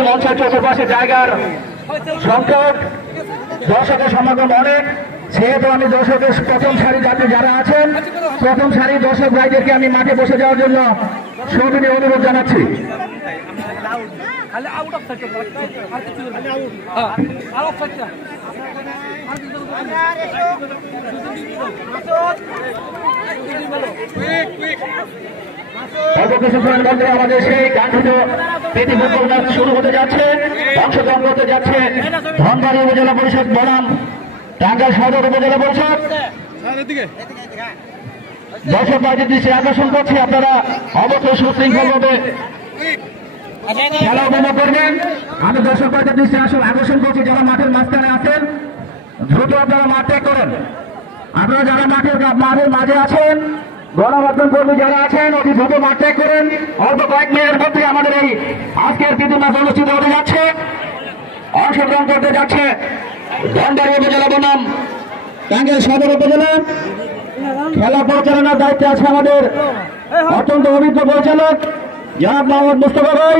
আমাদের মঞ্চের চতুর্পাশে জায়গার সংকট, দর্শকের সমাগম অনেক, সেহেতু আমি দর্শকের প্রথম সারি যাত্রী যারা আছেন প্রথম সারি দর্শক ভাইদেরকে আমি মাঠে বসে যাওয়ার জন্য সবিনয় অনুরোধ জানাচ্ছি। অল্প কিছুক্ষণের মধ্যে আমাদের সেই কাঙ্ক্ষিত প্রীতি ফুটবল ম্যাচ শুরু হতে যাচ্ছে। অংশগ্রহণ করতে যাচ্ছে ধনবাড়ী উপজেলা পরিষদ বনাম টাঙ্গাইল সদর উপজেলা পরিষদ। দর্শক ভাইদের দৃষ্টি আকর্ষণ করছি, আপনারা অবশ্যই সুশৃঙ্খলভাবে খেলা উপভোগ করবেন। আমি দর্শক ভাইদের দৃষ্টি আকর্ষণ করছি, যারা মাঠের মাঝখানে আছেন দ্রুত আপনারা মাঠ ত্যাগ করেন। আপনারা যারা মাঠের মাঝে আছেন, গণমাধ্যম কর্মী যারা আছেন অতি দ্রুত মাঠ ত্যাগ করেন। অল্প কয়েক মিনিটের মধ্যে আমাদের এই আজকের প্রীতি ম্যাচ অনুষ্ঠিত হতে যাচ্ছে। অংশগ্রহণ করতে যাচ্ছে ধনবাড়ী উপজেলা বনাম টাঙ্গাইল সদর উপজেলা। খেলা পরিচালনার দায়িত্বে আছে আমাদের অত্যন্ত অভিজ্ঞ পরিচালক জনাব মোহাম্মদ মুস্তফা ভাই।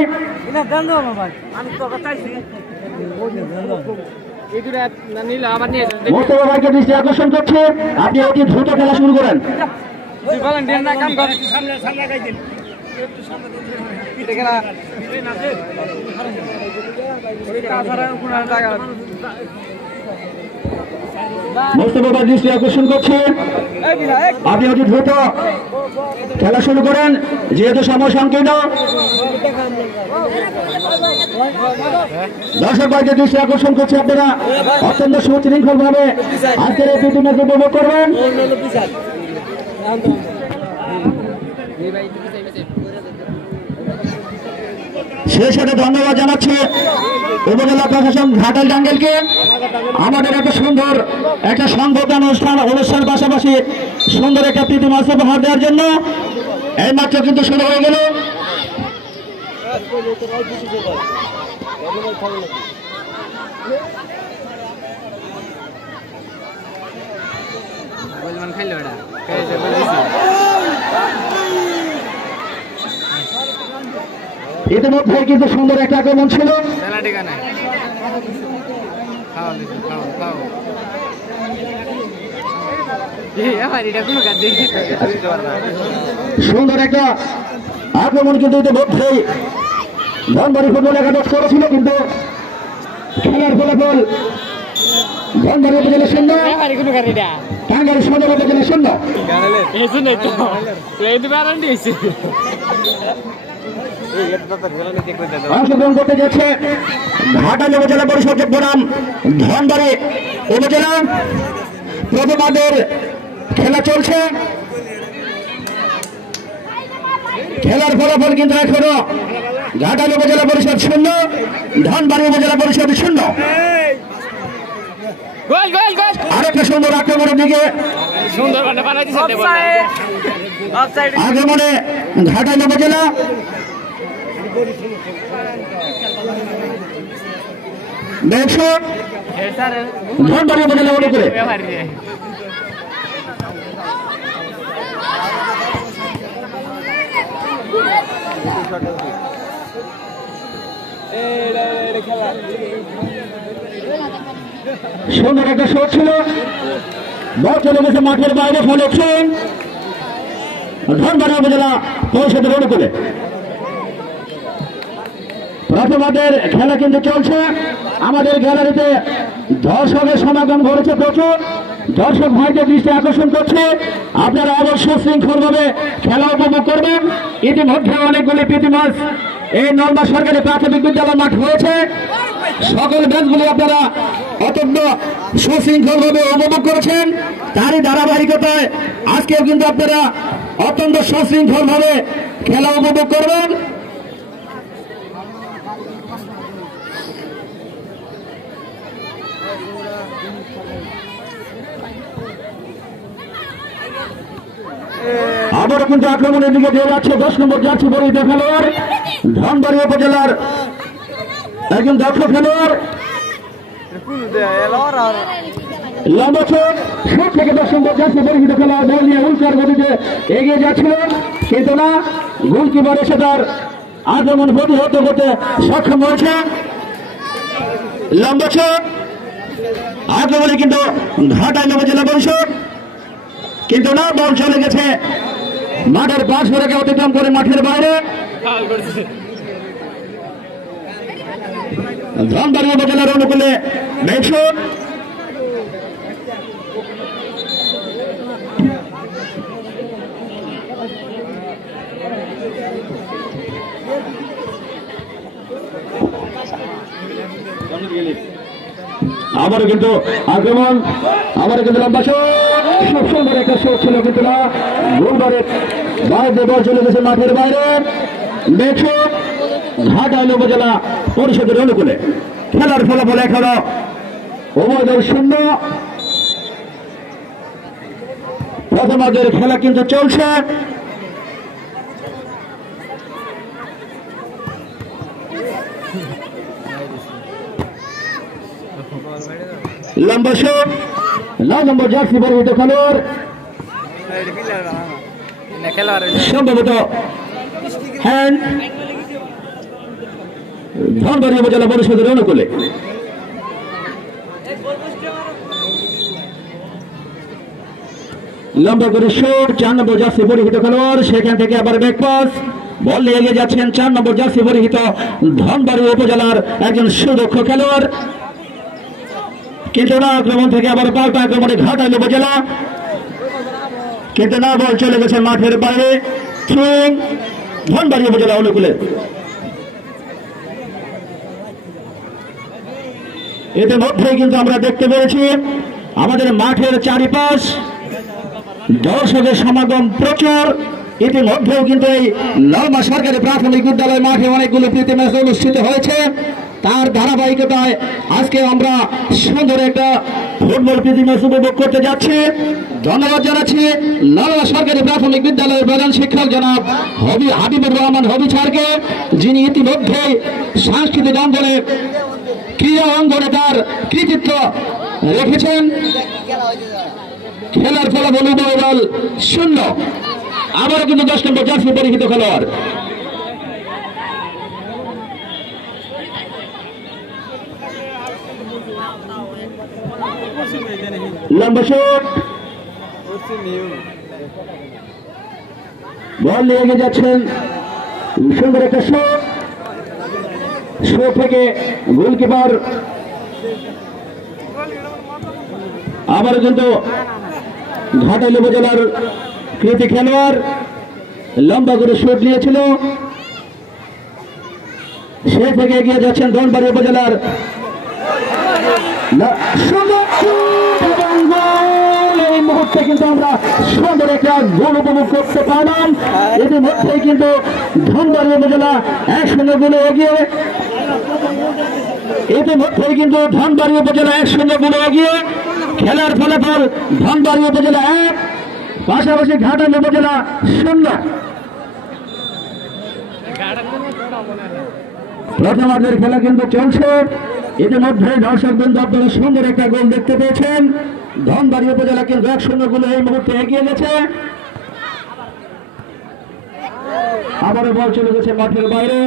মুস্তফা ভাইকে দৃষ্টি আকর্ষণ করছে, আপনি অতি দ্রুত খেলা শুরু করেন। মুস্তফা ভাই দৃষ্টি আকর্ষণ করছে, আপনি অতি দ্রুত খেলা শুরু করেন, যেহেতু সময় সংকীর্ণ। দর্শক ভাইকে দৃষ্টি আকর্ষণ করছে, আপনারা অত্যন্ত সুশৃঙ্খল ভাবে আজকের এই প্রীতি ম্যাচ উপভোগ করবেন। সেই সাথে ধন্যবাদ জানাচ্ছি উপজেলা প্রশাসন ঘাটাল টাঙ্গাইলকে আমাদের একটা সুন্দর একটা সংবর্ধনা অনুষ্ঠান পাশাপাশি সুন্দর একটা প্রীতি ম্যাচ উপহার দেওয়ার জন্য। এই মাত্র কিন্তু শুরু হয়ে গেল। ইতিমধ্যে কিন্তু সুন্দর একটা আক্রমণ ছিল। সুন্দর একটা আক্রমণ কিন্তু ইতিমধ্যেই ধনবাড়ী ফুটবল একাদশ করেছিল, কিন্তু খেলার ফলাফল ধনবাড়ী উপজেলা 0, টাঙ্গাইল সদর উপজেলা 0। অংশগ্রহণ করতে যাচ্ছে ঘাটাল উপজেলা পরিষদ বনাম ধনবাড়ী উপজেলা। প্রথমার্ধের খেলা চলছে, খেলার ফলাফল কিন্তু এখনো ঘাটাল উপজেলা পরিষদ 0, ধনবাড়ী উপজেলা পরিষদ 0। আরেকটা সুন্দর আক্রমণের দিকে আক্রমণে ঘাটাল উপজেলা। ধনবাড়ী উপজেলা মনে করে সুন্দর একটা শট ছিল, বল চলে গেছে মাঠের বাইরে, ফলে ধনবাড়ী উপজেলা পরিষদের অনুকূলে। প্রথমার্ধের খেলা কিন্তু চলছে। আমাদের গ্যালারিতে দর্শকের সমাগম ঘটেছে প্রচুর। দর্শক ভাইদের দৃষ্টি আকর্ষণ করছে, আপনারা অবশ্যই শৃঙ্খলভাবে খেলা উপভোগ করবেন। ইতিমধ্যে অনেকগুলি প্রীতি ম্যাচ এই নলমা সরকারি প্রাথমিক বিদ্যালয় মাঠ হয়েছে। সকল ম্যাচগুলি আপনারা অত্যন্ত সুশৃঙ্খলভাবে উপভোগ করেছেন। তারই ধারাবাহিকতায় আজকেও কিন্তু আপনারা অত্যন্ত সুশৃঙ্খলভাবে খেলা উপভোগ করবেন। আবারও কিন্তু আক্রমণের দিকে দিয়ে যাচ্ছে 10 নম্বর যাচ্ছে বড়ই খেলোয়াড়, ধনবাড়ী উপজেলার একজন দক্ষ খেলোয়াড়। লম্বা শট থেকে 10 নম্বর যাচ্ছে পরিচিত খেলোয়াড়, বল নিয়ে উল্কার গতিতে এগিয়ে যাচ্ছিল, কিন্তু না, গোলকিপার এসে তার আক্রমণ প্রতিহত করতে সক্ষম হয়েছে। লম্বা শট আক্রমণে কিন্তু ঘাটাইল উপজেলা পরিষদ, কিন্তু না, বল চলে গেছে মাঠের পাশ রেখে অতিক্রম করে মাঠের বাইরে। ধনবাড়ি উপজেলার অনুকূলে ব্যাকশট, আবারও কিন্তু আক্রমণ, আবারও কিন্তু লম্বা শট, খুব সুন্দর একটা শট ছিল, কিন্তু না, গোলবারের বাইরে বল চলে গেছে মাঠের বাইরে। ব্যাকশট ঘাটাইল উপজেলা পরিষদের অনুকূলে। খেলার ফলাফল এখনো উভয় দল শূন্য। প্রথমার্ধের খেলা কিন্তু চলছে। লম্বা শট, 9 নম্বর জার্সি পরিহিত খেলোয়াড়, সম্ভবত হ্যান্ড, ধনবাড়ি উপজেলা পরিষদের অনুকূলে। লম্বা করে শট, 4 নম্বর জার্সি পরিহিত খেলোয়াড়, সেখান থেকে আবার ব্যাকপাস, বল নিয়ে এগিয়ে যাচ্ছেন 4 নম্বর জার্সি পরিহিত ধনবাড়ি উপজেলার একজন সুদক্ষ খেলোয়াড়, কিন্তু না, আক্রমণ থেকে আবার পাল্টা আক্রমণে ঘাটাইল উপজেলা, কিন্তু না, বল চলে গেছে মাঠের বাইরে। থ্রোইং ধনবাড়ি উপজেলা অনুকূলে। ইতিমধ্যেই কিন্তু আমরা দেখতে পেয়েছি আমাদের মাঠের চারিপাশ দর্শকের সমাগম প্রচুর। ইতিমধ্যেও কিন্তু এই নলমা সরকারি প্রাথমিক বিদ্যালয় মাঠে অনেকগুলো প্রীতি ম্যাচ অনুষ্ঠিত হয়েছে। তার ধারাবাহিকতায় আজকে আমরা সুন্দর একটা ফুটবল প্রীতি ম্যাচ উপভোগ করতে যাচ্ছি। ধন্যবাদ জানাচ্ছি নলমা সরকারি প্রাথমিক বিদ্যালয়ের প্রধান শিক্ষক জনাব হাবিবুর রহমান হবি স্যারকে, যিনি ইতিমধ্যেই সাংস্কৃতিক অঙ্গনে, ক্রীড়া অঙ্গনে তার কৃতিত্ব রেখেছেন। খেলার ফলাফল উভয় দল শূন্য। আবারও কিন্তু 10 নম্বর জার্সি পরিহিত খেলোয়াড়, লম্বা শট, বল নিয়ে এগিয়ে যাচ্ছেন, সুন্দর একটা শট, শট থেকে গোলকিপার, আবারও কিন্তু ঘাটাইল উপজেলার কৃতি খেলোয়াড় লম্বা করে শট নিয়েছিল, সে থেকে এগিয়ে যাচ্ছেন ধনবাড়ি উপজেলার। এই মুহূর্তে কিন্তু আমরা সুন্দর একটা গোল উপভোগ করতে পারলাম। ইতিমধ্যেই কিন্তু ধনবাড়ি উপজেলা 1-0 গোলে এগিয়ে, ইতিমধ্যেই কিন্তু ধনবাড়ি উপজেলা 1-0 গোলে এগিয়ে। খেলার ফলাফল ধনবাড়ি উপজেলা 1, পাশাপাশি ঘাটাইল উপজেলা 0। প্রথমার্ধের খেলা কিন্তু চলছে। ইতিমধ্যে দর্শকবৃন্দ আপনারা সুন্দর একটা গোল দেখতে পেয়েছেন। ধনবাড়ি উপজেলা কিন্তু 1-0 গোলে এই মুহূর্তে এগিয়ে গেছে। আবারও বল চলে গেছে মাঠের বাইরে।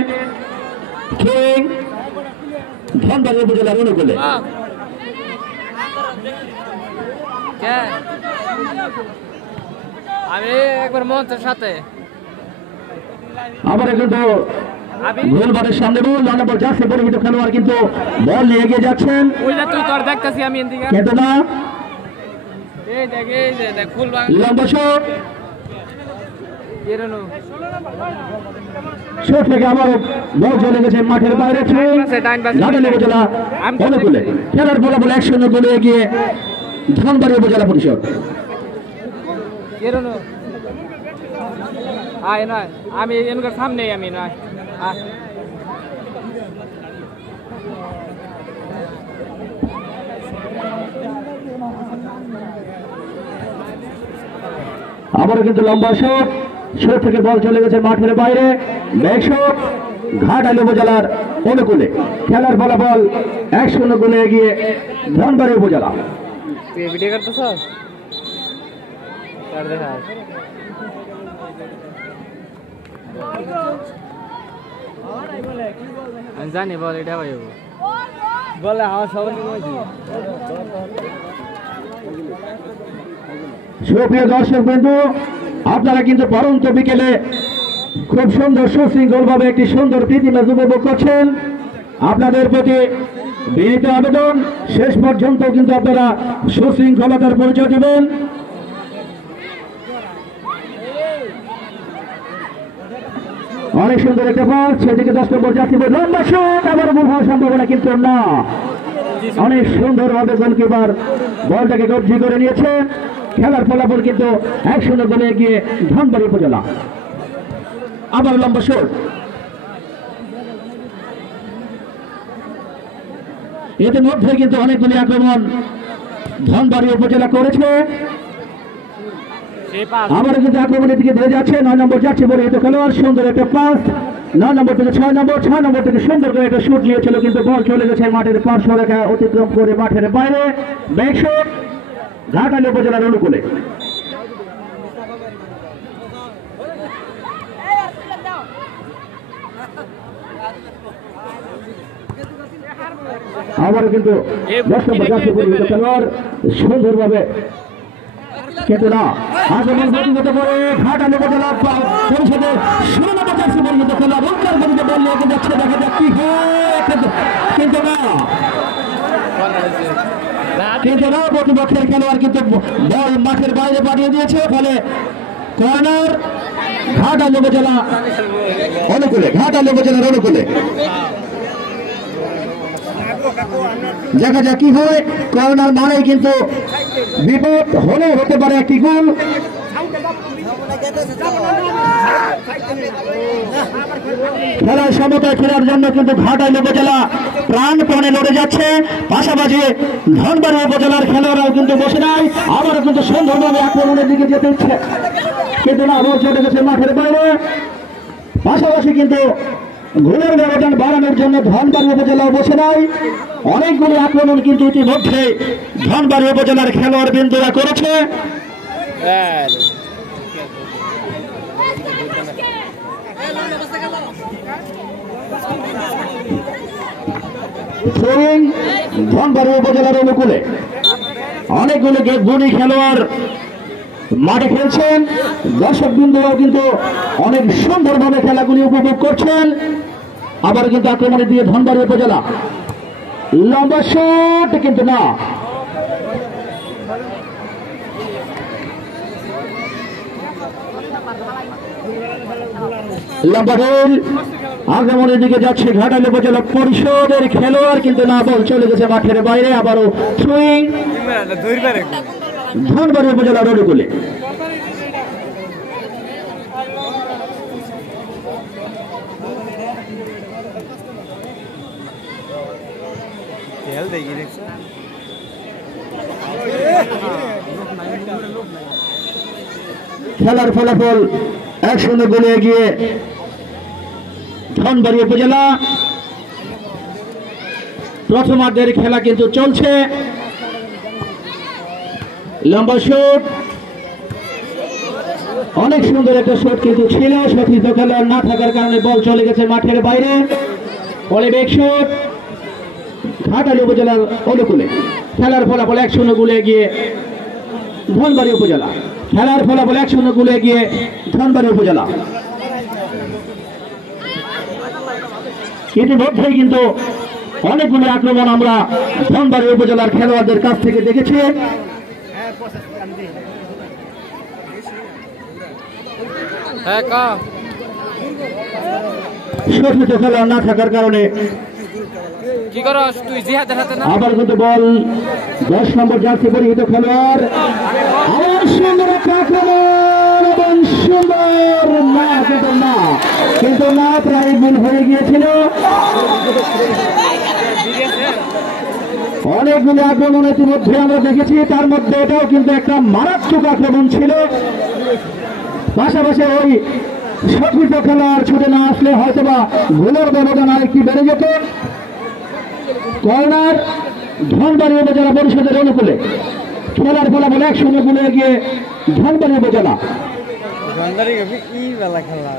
ধনবাড়ি উপজেলার অনুকূলে আমি একবার মঞ্চের সাথে আবারও কিন্তু গোলবারের সামনে বল, নম্বর জার্সি পরিহিত খেলোয়াড় কিন্তু বল নিয়ে এগিয়ে যাচ্ছেন। তুই তোর দেখতেছি আমি এদিকে কেতনা, এই দেখ ফুল লম্বা শট, এরনো শট থেকে আবার বল চলে গেছে মাঠের বাইরে। ঘাটাইল উপজেলা অনুকূলে। খেলার ফলাফল 1-0 গোলে এগিয়ে ধনবাড়ি উপজেলা পরিষদ। এরনো আয় নয়, আমি এনকার সামনে আমি নয়। আবারও কিন্তু লম্বা শট, শট থেকে বল চলে গেছে মাঠের বাইরে। ব্যাকশট ঘাটাইল উপজেলার অনুকূলে। খেলার ফলাফল 1-0 গোলে এগিয়ে ধনবাড়ি উপজেলা। ভিডিও করতেছ কার দেখা আমি জানি বল এটা ভাই বলে হাওয়া সবাই সুপ্রিয় দর্শক বন্ধু, আপনারা কিন্তু পরন্ত বিকেলে খুব সুন্দর সুশৃঙ্খল ভাবে একটি সুন্দর প্রীতি ম্যাচ উপভোগ করছেন। আপনাদের প্রতি বিনীত আবেদন, শেষ পর্যন্ত কিন্তু আপনারা সুশৃঙ্খলতার পরিচয় দেবেন। অনেক সুন্দর একটা পাস, সেদিকে 10 নম্বর যাত্রী লম্বা শট, আবার গোল হওয়ার সম্ভাবনা কিন্তু না। অনেক সুন্দর ভাবে গোলকিপার বলটাকে কবজি করে নিয়েছে। খেলার ফলাফল কিন্তু 1-0 গোলে এগিয়ে ধনবাড়ি উপজেলা। আবার লম্বা শট, ইতিমধ্যে কিন্তু অনেকগুলি আক্রমণ ধনবাড়ি উপজেলা করেছে। আবার কিন্তু আক্রমণের দিকে ধরে যাচ্ছে 9 নম্বর যাচ্ছে বলে এত খেলোয়াড়, সুন্দর একটা পাস 9 নম্বর থেকে 6 নম্বর থেকে সুন্দর করে একটা শুট নিয়েছিল, কিন্তু বল চলে গেছে মাঠের পার্শ্ব রেখা অতিক্রম করে মাঠের বাইরে। ব্যাক শট ঘাটাইল উপজেলার অনুকূলে। আবার কিন্তু 10 নম্বর যাচ্ছে বলে এত খেলোয়াড় সুন্দরভাবে, কিন্তু না আক্রমণ প্রতিহত করে ঘাটাইল উপজেলা পরিষদে 16 নম্বর যাচ্ছে বলে এত খেলোয়াড় উত্তর গতিতে বল নিয়ে যাচ্ছে, দেখা যাক কি হয়, কিন্তু না প্রতিপক্ষের খেলোয়াড় কিন্তু বল মাঠের বাইরে পাঠিয়ে দিয়েছে, ফলে কর্নার ঘাটাইল উপজেলা অনুকূলে। দেখা যাক কি হয়, কর্নার মানেই কিন্তু বিপদ হলে হতে পারে একটি গোল। খেলার সমতায় ফেরার জন্য কিন্তু ঘাটাইল উপজেলা প্রাণপণে লড়ে যাচ্ছে, পাশাপাশি ধনবাড়ি উপজেলার খেলোয়াড়রাও কিন্তু বসে নাই। আবারও কিন্তু সুন্দরভাবে আক্রমণের দিকে যেতে ইচ্ছে, কিন্তু না, বল চলে গেছে মাঠের বাইরে। পাশাপাশি কিন্তু গোলের ব্যবধান বাড়ানোর জন্য ধনবাড়ি উপজেলাও বসে নাই। অনেকগুলি আক্রমণ কিন্তু ইতিমধ্যে ধনবাড়ি উপজেলার খেলোয়াড় বিন্দুরা করেছে। ধনবাড়ি উপজেলার অনুকূলে অনেকগুলো গুণী খেলোয়াড় মাঠে খেলছেন, দর্শক বিন্দুরাও কিন্তু অনেক সুন্দরভাবে খেলাগুলি উপভোগ করছেন। আবার কিন্তু আক্রমণের দিয়ে ধনবাড়ি উপজেলা লম্বা শট, কিন্তু না, লম্বা গোল আক্রমণের দিকে যাচ্ছে ঘাটাইল উপজেলা পরিষদের খেলোয়াড়, কিন্তু না, বল চলে গেছে মাঠের বাইরে। আবারও সুইং ধনবাড়ি উপজেলার অনুকূলে। খেলার ফলাফল 1-0 গোলে এগিয়ে ধনবাড়ি উপজেলা। প্রথমার্ধের খেলা কিন্তু চলছে। লম্বা শট, অনেক সুন্দর একটা শট কিন্তু ছিল, সতীর্থ খেলোয়াড় না থাকার কারণে বল চলে গেছে মাঠের বাইরে। ফলে ব্যাক শট ঘাটাইল উপজেলার অনুকূলে। খেলার ফলাফল 1-0 গোলে এগিয়ে ধনবাড়ি উপজেলা। খেলার ফলাফল 1-0 গোলে এগিয়ে ধনবাড়ি উপজেলা। ইতিমধ্যেই কিন্তু অনেকগুলি আক্রমণ আমরা ধনবাড়ি উপজেলার খেলোয়াড়দের কাছ থেকে দেখেছি। সতীর্থ খেলোয়াড় না থাকার কারণে কি করস তুই জিহাদের হাতে না, আবার কিন্তু বল 10 নম্বর জার্সি পরিহিত খেলোয়াড়, আবার সুন্দর একটা আক্রমণ এবং সুন্দর না, কিন্তু না প্রায় গোল হয়ে গিয়েছিল। অনেকগুলি আক্রমণ ইতিমধ্যে আমরা দেখেছি, তার মধ্যে এটাও কিন্তু একটা মারাত্মক আক্রমণ ছিল। পাশাপাশি ওই সতীর্থ খেলোয়াড় ছুটে না আসলে হয়তোবা গোলের ব্যবধান আরেকটি বেড়ে যেত। কর্নার ধনবাড়ি উপজেলা পরিষদের অনুকূলে। খেলার ফলাফল 1-0 গোলে এগিয়ে ধনবাড়ি উপজেলা। ই বেলা খেলা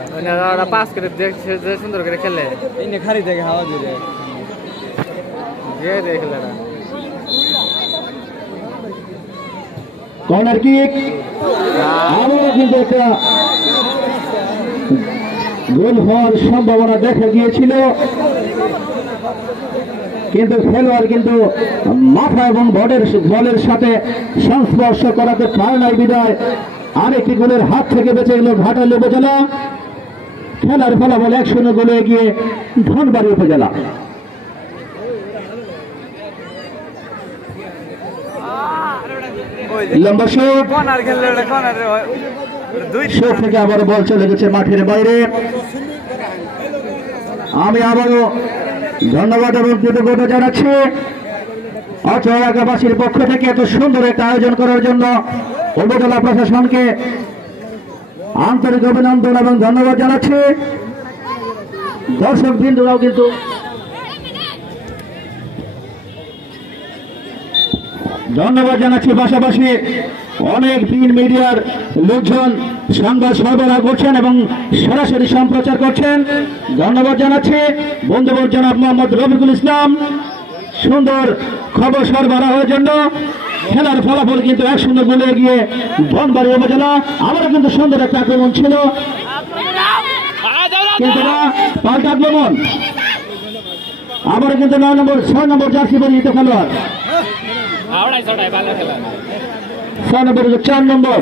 ওরা পাস করে দেখছে যে সুন্দর করে খেলে এই না খালি থেকে হাওয়া দিয়ে দেয় খেলে কর্নার কিক আবারও কিন্তু একটা গোল হওয়ার সম্ভাবনা দেখা গিয়েছিল, কিন্তু খেলোয়াড় কিন্তু মাথা এবং বলের সাথে সংস্পর্শ করাতে পারে নাই বিদায় আরেকটি গোলের হাত থেকে বেঁচে গেল ঘাটাল উপজেলা। খেলার ফলাফল 1-0 গোলে এগিয়ে ধনবাড়ী উপজেলা। লম্বা শট থেকে আবার বল চলে গেছে মাঠের বাইরে। আমি আবারও ধন্যবাদ এবং কৃতজ্ঞতা জানাচ্ছি অচল এলাকাবাসীর পক্ষ থেকে এত সুন্দর একটা আয়োজন করার জন্য উপজেলা প্রশাসনকে আন্তরিক অভিনন্দন এবং ধন্যবাদ জানাচ্ছি। দর্শক বিন্দুরাও কিন্তু ধন্যবাদ জানাচ্ছি। পাশাপাশি অনেক প্রিন্ট মিডিয়ার লোকজন সংবাদ সরবরাহ করছেন এবং সরাসরি সম্প্রচার করছেন, ধন্যবাদ জানাচ্ছি। বন্ধুবর জনাব মোহাম্মদ রফিকুল ইসলাম সুন্দর খবর সরবরাহের জন্য। খেলার ফলাফল কিন্তু 1-0 গোলে এগিয়ে ধনবাড়ী উপজেলা। আবারও কিন্তু সুন্দর একটা আক্রমণ ছিল, কিন্তু না পাল্টা আক্রমণ। আবারও কিন্তু 6 নম্বর জার্সি পরিহিত খেলোয়াড় 6 নম্বর 4 নম্বর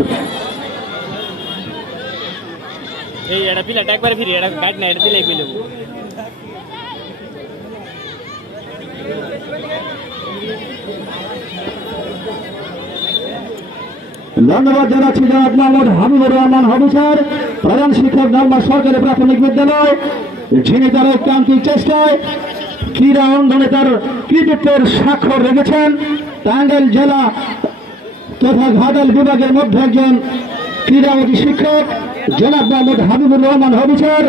ধন্যবাদ জানাচ্ছি জনাব মোহাম্মদ হাবিবুর রহমান হাবু স্যার, প্রধান শিক্ষক নলমা সরকারি প্রাথমিক বিদ্যালয়, যিনি তার ঐকান্তিক চেষ্টায় ক্রীড়া অঙ্গনে তার কৃতিত্বের স্বাক্ষর রেখেছেন। টাঙ্গাইল জেলা তথা ঘাটাল বিভাগের মধ্যে একজন ক্রীড়ামোদী শিক্ষক জনাব মোহাম্মদ হাবিবুর রহমান হাবু স্যার,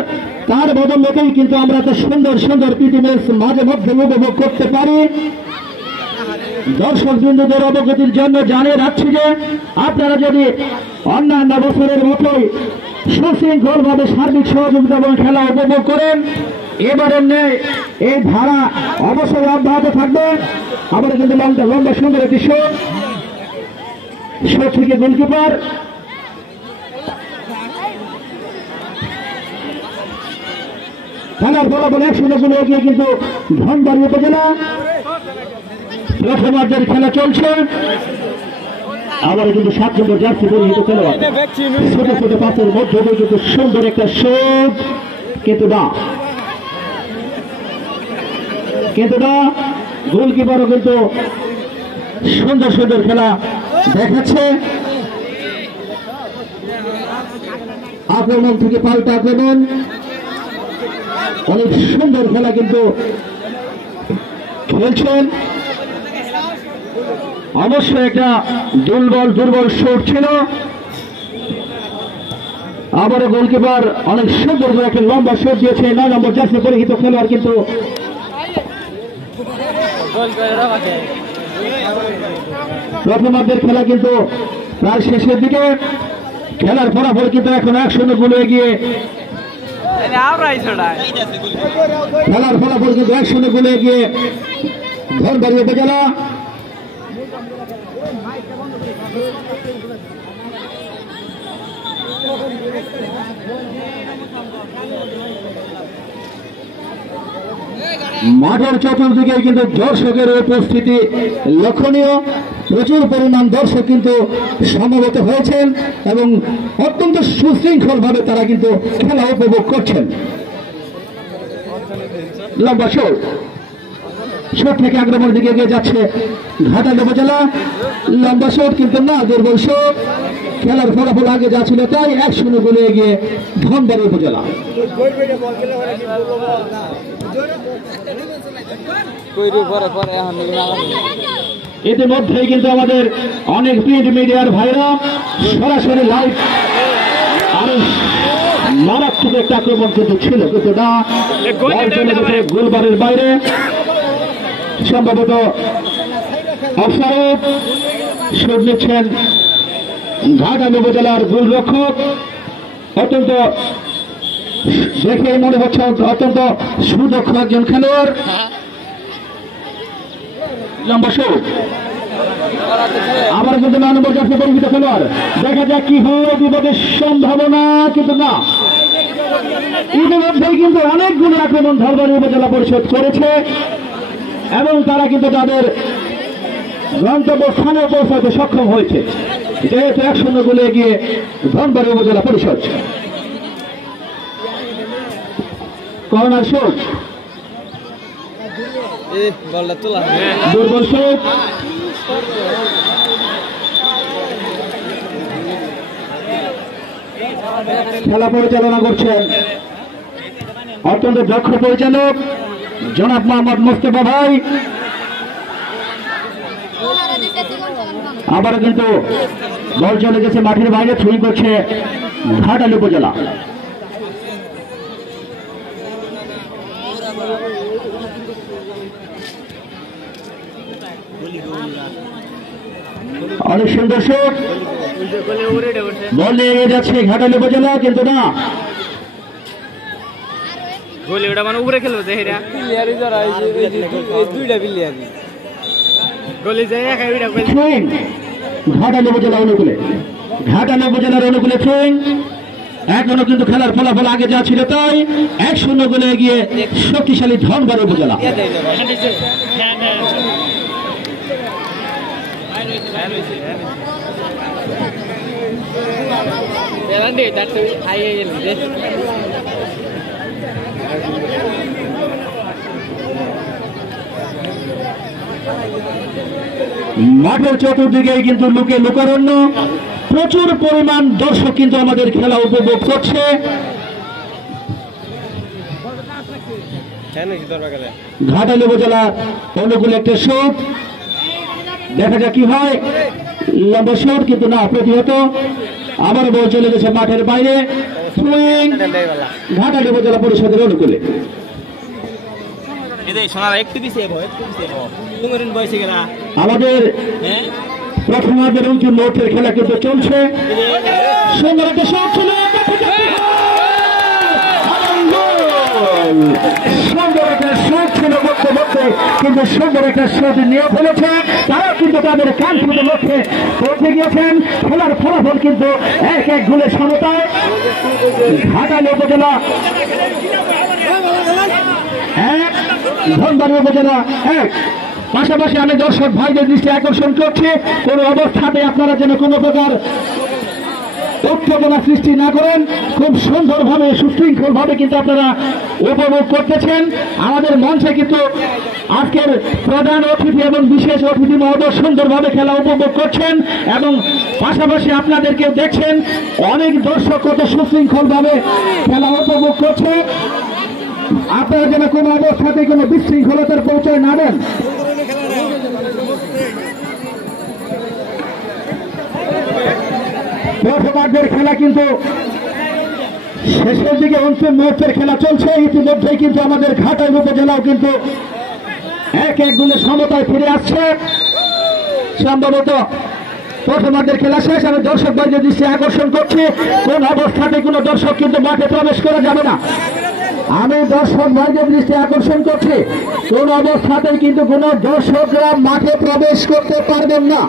তার বদৌলতেই কিন্তু আমরা এত সুন্দর সুন্দর প্রীতি ম্যাচ মাঝে মধ্যে উপভোগ করতে পারি। দর্শক বিন্দুদের অবগতির জন্য জানিয়ে রাখছি যে আপনারা যদি অন্যান্য বছরের মতোই সুশৃঙ্খল ভাবে সার্বিক সহযোগিতা এবং খেলা উপভোগ করেন, এবারের নেই এই ধারা অবশ্যই অব্যাহত থাকবে। আবার কিন্তু লম্বা সুন্দর একটি শট থেকে গোলকিপার খেলার ফলাফল 1-0 গোলে এগিয়ে কিন্তু ধনবাড়ী উপজেলা। প্রথমার্ধের খেলা চলছে। আবার কিন্তু 7 নম্বর জার্সি পরিহিত খেলোয়াড় ছোট ছোট পাশের মধ্যে কিন্তু সুন্দর একটা শট, কিন্তু না গোলকিপারও কিন্তু সুন্দর সুন্দর খেলা দেখাচ্ছে। আক্রমণ থেকে পাল্টা আক্রমণ, অনেক সুন্দর খেলা কিন্তু খেলছেন। অবশ্যই একটা দুর্বল শট ছিল। আবারও গোলকিপার অনেক সুন্দর করে একটা লম্বা শট দিয়েছে 9 নম্বর জার্সি পরিহিত খেলোয়াড়, কিন্তু প্রথমার্ধের খেলা কিন্তু প্রায় শেষের দিকে। খেলার ফলাফল কিন্তু এখন 1-0 গোলে এগিয়ে খেলার ফলাফল কিন্তু 1-0 গোলে এগিয়ে ধনবাড়ী উপজেলা। মাঠের চতুর্দিকে কিন্তু দর্শকের উপস্থিতি লক্ষণীয়। প্রচুর পরিমাণ দর্শক কিন্তু সমবেত হয়েছেন এবং অত্যন্ত সুশৃঙ্খল ভাবে তারা কিন্তু খেলা উপভোগ করছেন। লম্বা শট থেকে আক্রমণ দিকে এগিয়ে যাচ্ছে ঘাটাল উপজেলা। লম্বা শট কিন্তু না, দুর্বল শট। খেলার ফলাফল আগে যা ছিল তাই 1-0 গোলে এগিয়ে ধনবাড়ী উপজেলা। ইতিমধ্যেই কিন্তু আমাদের অনেক প্রিন্ট মিডিয়ার ভাইরা সরাসরি লাইভ আরো মারাত্মক একটা আক্রমণ কিন্তু ছিল, কিন্তু না গোলবারের বাইরে সম্ভবত অফসাইড। শট নিচ্ছেন ঘাটাল উপজেলার গোলরক্ষক অত্যন্ত দেখে মনে হচ্ছে অত্যন্ত সুদক্ষ একজন খেলোয়াড়। লম্বা শট, আবার কিন্তু 9 নম্বর জাতীয় পরিচিত খেলোয়াড়। দেখা যাক কি হয়, বিপদের সম্ভাবনা কিন্তু না। ইতিমধ্যেই কিন্তু অনেকগুলো আক্রমণ ধলবাড়ি উপজেলা পরিষদ করেছে এবং তারা কিন্তু তাদের গন্তব্যস্থানে পৌঁছাতে সক্ষম হয়েছে, যেহেতু 1-0 গোলে এগিয়ে ধনবাড়ি উপজেলা পরিষদ। কর্নার শট, দুর্বল শট, খেলা পরিচালনা করছেন অত্যন্ত দক্ষ পরিচালক জনাব মোহাম্মদ মোস্তফা ভাই। আবার কিন্তু বল চলে গেছে মাঠের বাইরে, থ্রোইং করছে ঘাটাল উপজেলা। অনেক সুন্দর শট, বল এগিয়ে যাচ্ছে ঘাটাল উপজেলা, কিন্তু না গোলি ওটা মানে উপরে খেলবে হেরা প্লেয়ারই যারা এই দুইটা প্লেয়ার গোলি যায় একা ওইটা থ্রোইং ঘাটাল উপজেলা অনুকূলে, ঘাটাল উপজেলার অনুকূলে থ্রোইং। এখনো কিন্তু খেলার ফলাফল আগে যা ছিল তাই, 1-0 গোলে এগিয়ে শক্তিশালী ধনবাড়ি উপজেলা। মাঠের চতুর্দিকে কিন্তু লোকারণ্য, প্রচুর পরিমাণ দর্শক কিন্তু আমাদের খেলা উপভোগ করছে। ঘাটাল উপজেলা অনুকূলে একটা শট, দেখা যাক কি হয়। লম্বা শট, কিন্তু না প্রতিহত। আবার বল চলে গেছে মাঠের বাইরে, ঘাটাল উপজেলা পরিষদের অনুকূলে। আমাদের প্রথমার্ধের অন্তিম মুহূর্তের খেলা কিন্তু চলছে। সুন্দর একটা শট ছিল, সুন্দর একটা শট ছিল বলতে বলতে, কিন্তু সুন্দর একটা শট নিয়ে ফেলেছে তারা, কিন্তু তাদের কাঙ্ক্ষিত লক্ষ্যে পৌঁছে গিয়েছেন। খেলার ফলাফল কিন্তু 1-1 গোলের সমতায়। ঘাটাল উপজেলা 1, ধনবাড়ি উপজেলা 1। পাশাপাশি আমি দর্শক ভাইদের দৃষ্টি আকর্ষণ করছি, কোন অবস্থাতে আপনারা যেন কোনো প্রকার উত্তেজনা সৃষ্টি না করেন। খুব সুন্দরভাবে সুশৃঙ্খল ভাবে কিন্তু আপনারা উপভোগ করতেছেন। আমাদের মঞ্চে কিন্তু আজকের প্রধান অতিথি এবং বিশেষ অতিথি মহোদয় সুন্দরভাবে খেলা উপভোগ করছেন এবং পাশাপাশি আপনাদেরকে দেখছেন অনেক দর্শক কত সুশৃঙ্খল ভাবে খেলা উপভোগ করছে। আপনারা যেন কোনো অবস্থাতে কোনো বিশৃঙ্খলতার পরিচয় না দেন। প্রথমার্ধের খেলা কিন্তু শেষের দিকে অন্তিম মুহূর্তের খেলা চলছে। ইতিমধ্যেই কিন্তু আমাদের ঘাটাল উপজেলাও কিন্তু 1-1 গোলের সমতায় ফিরে আসছে। সম্ভবত প্রথমার্ধের খেলা শেষ। আমি দর্শক ভাইদের দৃষ্টি আকর্ষণ করছি, কোন অবস্থাতে কোনো দর্শক কিন্তু মাঠে প্রবেশ করা যাবে না। আমি দর্শক ভাইদের দৃষ্টি আকর্ষণ করছি, কোন অবস্থাতেই কিন্তু কোনো দর্শকরা মাঠে প্রবেশ করতে পারবেন না।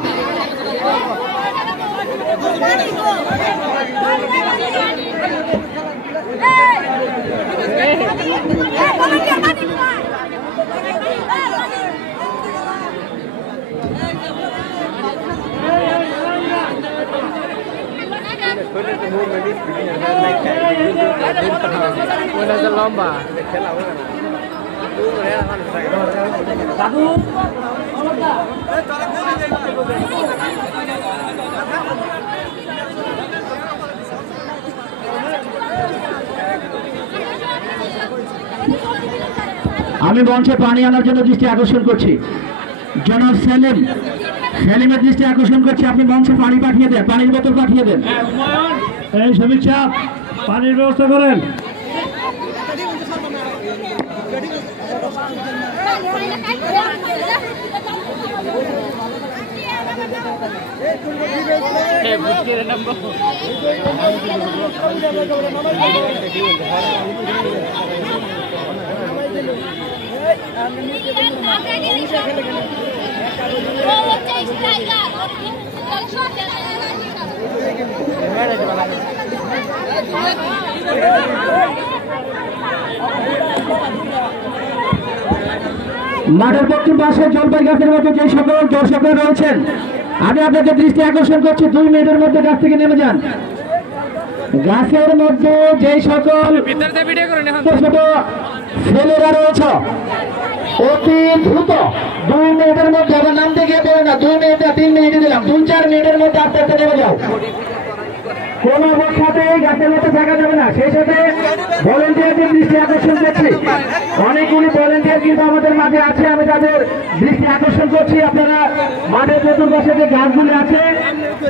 লম্বা আমি মঞ্চে পানি আনার জন্য দৃষ্টি আকর্ষণ করছি, জনাব সেলিমের দৃষ্টি আকর্ষণ করছি। আপনি মঞ্চে পানি পাঠিয়ে দেন, পানির বোতল পাঠিয়ে দেন। এই সমীক্ষা পানির ব্যবস্থা করেন। মাঠের পশ্চিম পাশে জলপাই গাছের মধ্যে যে সকল দর্শকরা রয়েছেন, আমি আপনাকে দৃষ্টি আকর্ষণ করছি, 2 মিনিটের মধ্যে গাছ থেকে নেমে যান। গাছের মধ্যে যে সকল ছোট ছেলেরা রয়েছে অতি দ্রুত 2 মিনিটের মধ্যে, আবার নাম দেখে দেবে না, 2 মিনিট 3 মিনিটে দিলাম, 2-4 মিনিটের মধ্যে আস্তে আস্তে নেমে যাও। কোন অবস্থাতেই গাছের মধ্যে থাকা যাবে না। সেই সাথে ভলেন্টিয়ারদের দৃষ্টি আকর্ষণ করছি, অনেকগুলি ভলেন্টিয়ার কিন্তু আমাদের মাঝে আছে, আমি তাদের দৃষ্টি আকর্ষণ করছি। আপনারা মাঠের চতুর্পাশে যে গাছগুলি আছে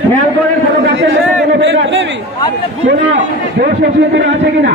খেয়াল করেন, কোনো গাছের মধ্যে কোনো দোষ অসুবিধা আছে কিনা।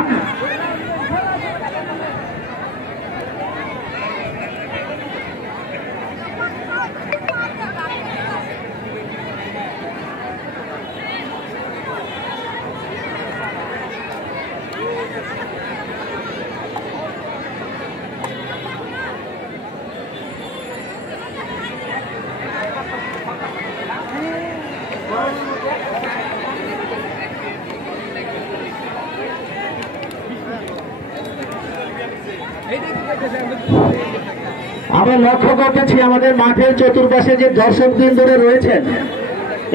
আমরা লক্ষ্য করতেছি আমাদের মাঠের চতুর্পাশে যে দর্শকবৃন্দ রয়েছেন,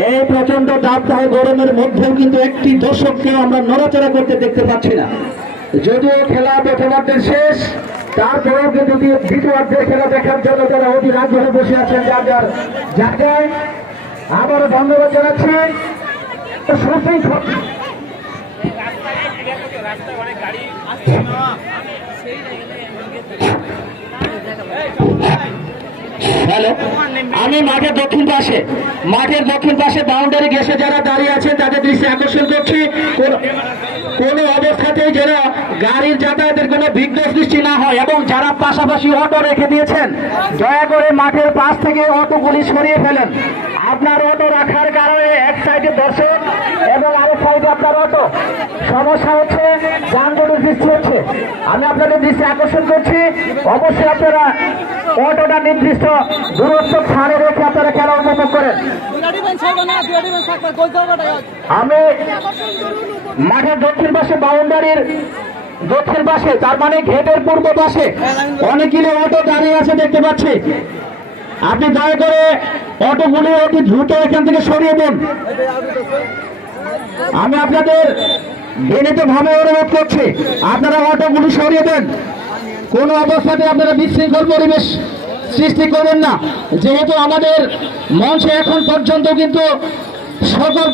এই প্রচন্ড দাবদাহ গরমের মধ্যেও কিন্তু একটি দর্শককেও আমরা নড়াচড়া করতে দেখতে পাচ্ছি না। যদিও খেলা প্রথমার্ধের শেষ, তারপরেও কিন্তু দ্বিতীয়ার্ধের খেলা দেখার জন্য তারা অতি আগ্রহে বসে আছেন যার যার জায়গায়। আবারও ধন্যবাদ জানাচ্ছি। হ্যালো, আমি মাঠের দক্ষিণ পাশে বাউন্ডারি ঘেঁষে যারা দাঁড়িয়ে আছেন তাদের দৃষ্টি আকর্ষণ করছি, কোন অবস্থাতেই যেন গাড়ির যাতায়াতের কোনো বিঘ্ন সৃষ্টি না হয়, এবং যারা পাশাপাশি অটো রেখে দিয়েছেন দয়া করে মাঠের পাশ থেকে অটোগুলি সরিয়ে ফেলেন। আপনার অটো রাখার কারণে এক সাইডে দর্শক এবং আরেক সাইডে আপনার অটো, সমস্যা হচ্ছে, যানজটের সৃষ্টি হচ্ছে। আমি আপনাদের দৃষ্টি আকর্ষণ করছি, অবশ্যই আপনারা অটোটা নির্দিষ্ট দূরত্ব স্থানে রেখে আপনারা খেলা উপভোগ করেন। আমি মাঠের দক্ষিণ পাশে বাউন্ডারির দক্ষিণ পাশে, তার মানে গেটের পূর্ব পাশে অনেকগুলো অটো দাঁড়িয়ে আছে দেখতে পাচ্ছি। আপনি দয়া করে অটোগুলি অতি দ্রুত এখান থেকে সরিয়ে দিন। আমি আপনাদের বিনীতভাবে অনুরোধ করছি, আপনারা অটোগুলি সরিয়ে দেন। কোন অবস্থাতে আপনারা বিশৃঙ্খল পরিবেশ সৃষ্টি করবেন না, যেহেতু আমাদের মঞ্চে এখন পর্যন্ত কিন্তু সকল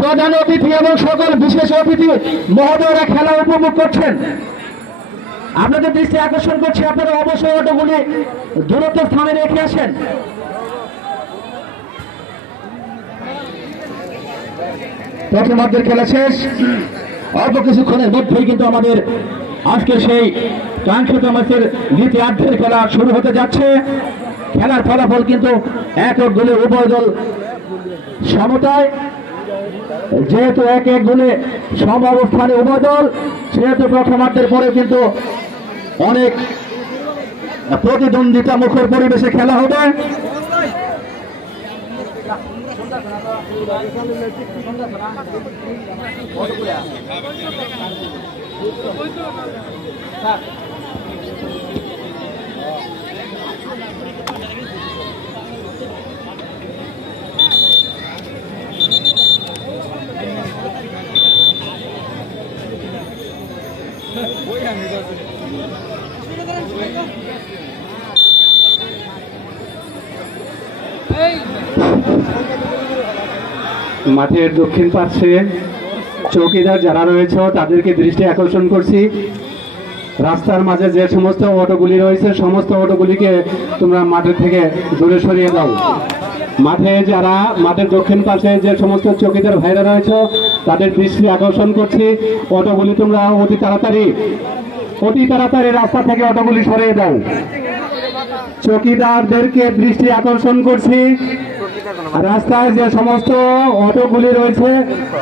প্রধান অতিথি এবং সকল বিশেষ অতিথি মহোদয়রা খেলা উপভোগ করছেন। আপনাদের দৃষ্টি আকর্ষণ করছি, আপনারা অবশ্যই অটোগুলি দূরত্ব স্থানে রেখে আসেন। প্রথমার্ধের খেলা শেষ, অল্প কিছুক্ষণের মধ্যেই কিন্তু আমাদের আজকে সেই কাঙ্ক্ষিত ম্যাচের দ্বিতীয়ার্ধের খেলা শুরু হতে যাচ্ছে। খেলার ফলাফল কিন্তু 1-1 গোলে উভয় দল সমতায়। যেহেতু 1-1 গোলে সম অবস্থানে উভয় দল, সেহেতু প্রথমার্ধের পরে কিন্তু অনেক প্রতিদ্বন্দ্বিতা মুখর পরিবেশে খেলা হবে। মাঠের দক্ষিণ পাশে চৌকিদার যারা রয়েছে তাদেরকে দৃষ্টি আকর্ষণ করছি, রাস্তার মাঝে যে সমস্ত অটোগুলি রয়েছে সমস্ত অটোগুলিকে তোমরা মাঠের থেকে দূরে সরিয়ে দাও। মাঠের দক্ষিণ পাশে যে সমস্ত চৌকিদার ভাইরা রয়েছে তাদের দৃষ্টি আকর্ষণ করছি, অটোগুলি তোমরা অতি তাড়াতাড়ি রাস্তা থেকে অটোগুলি সরিয়ে দাও। চৌকিদারদেরকে দৃষ্টি আকর্ষণ করছি, রাস্তায় যে সমস্ত অটোগুলি রয়েছে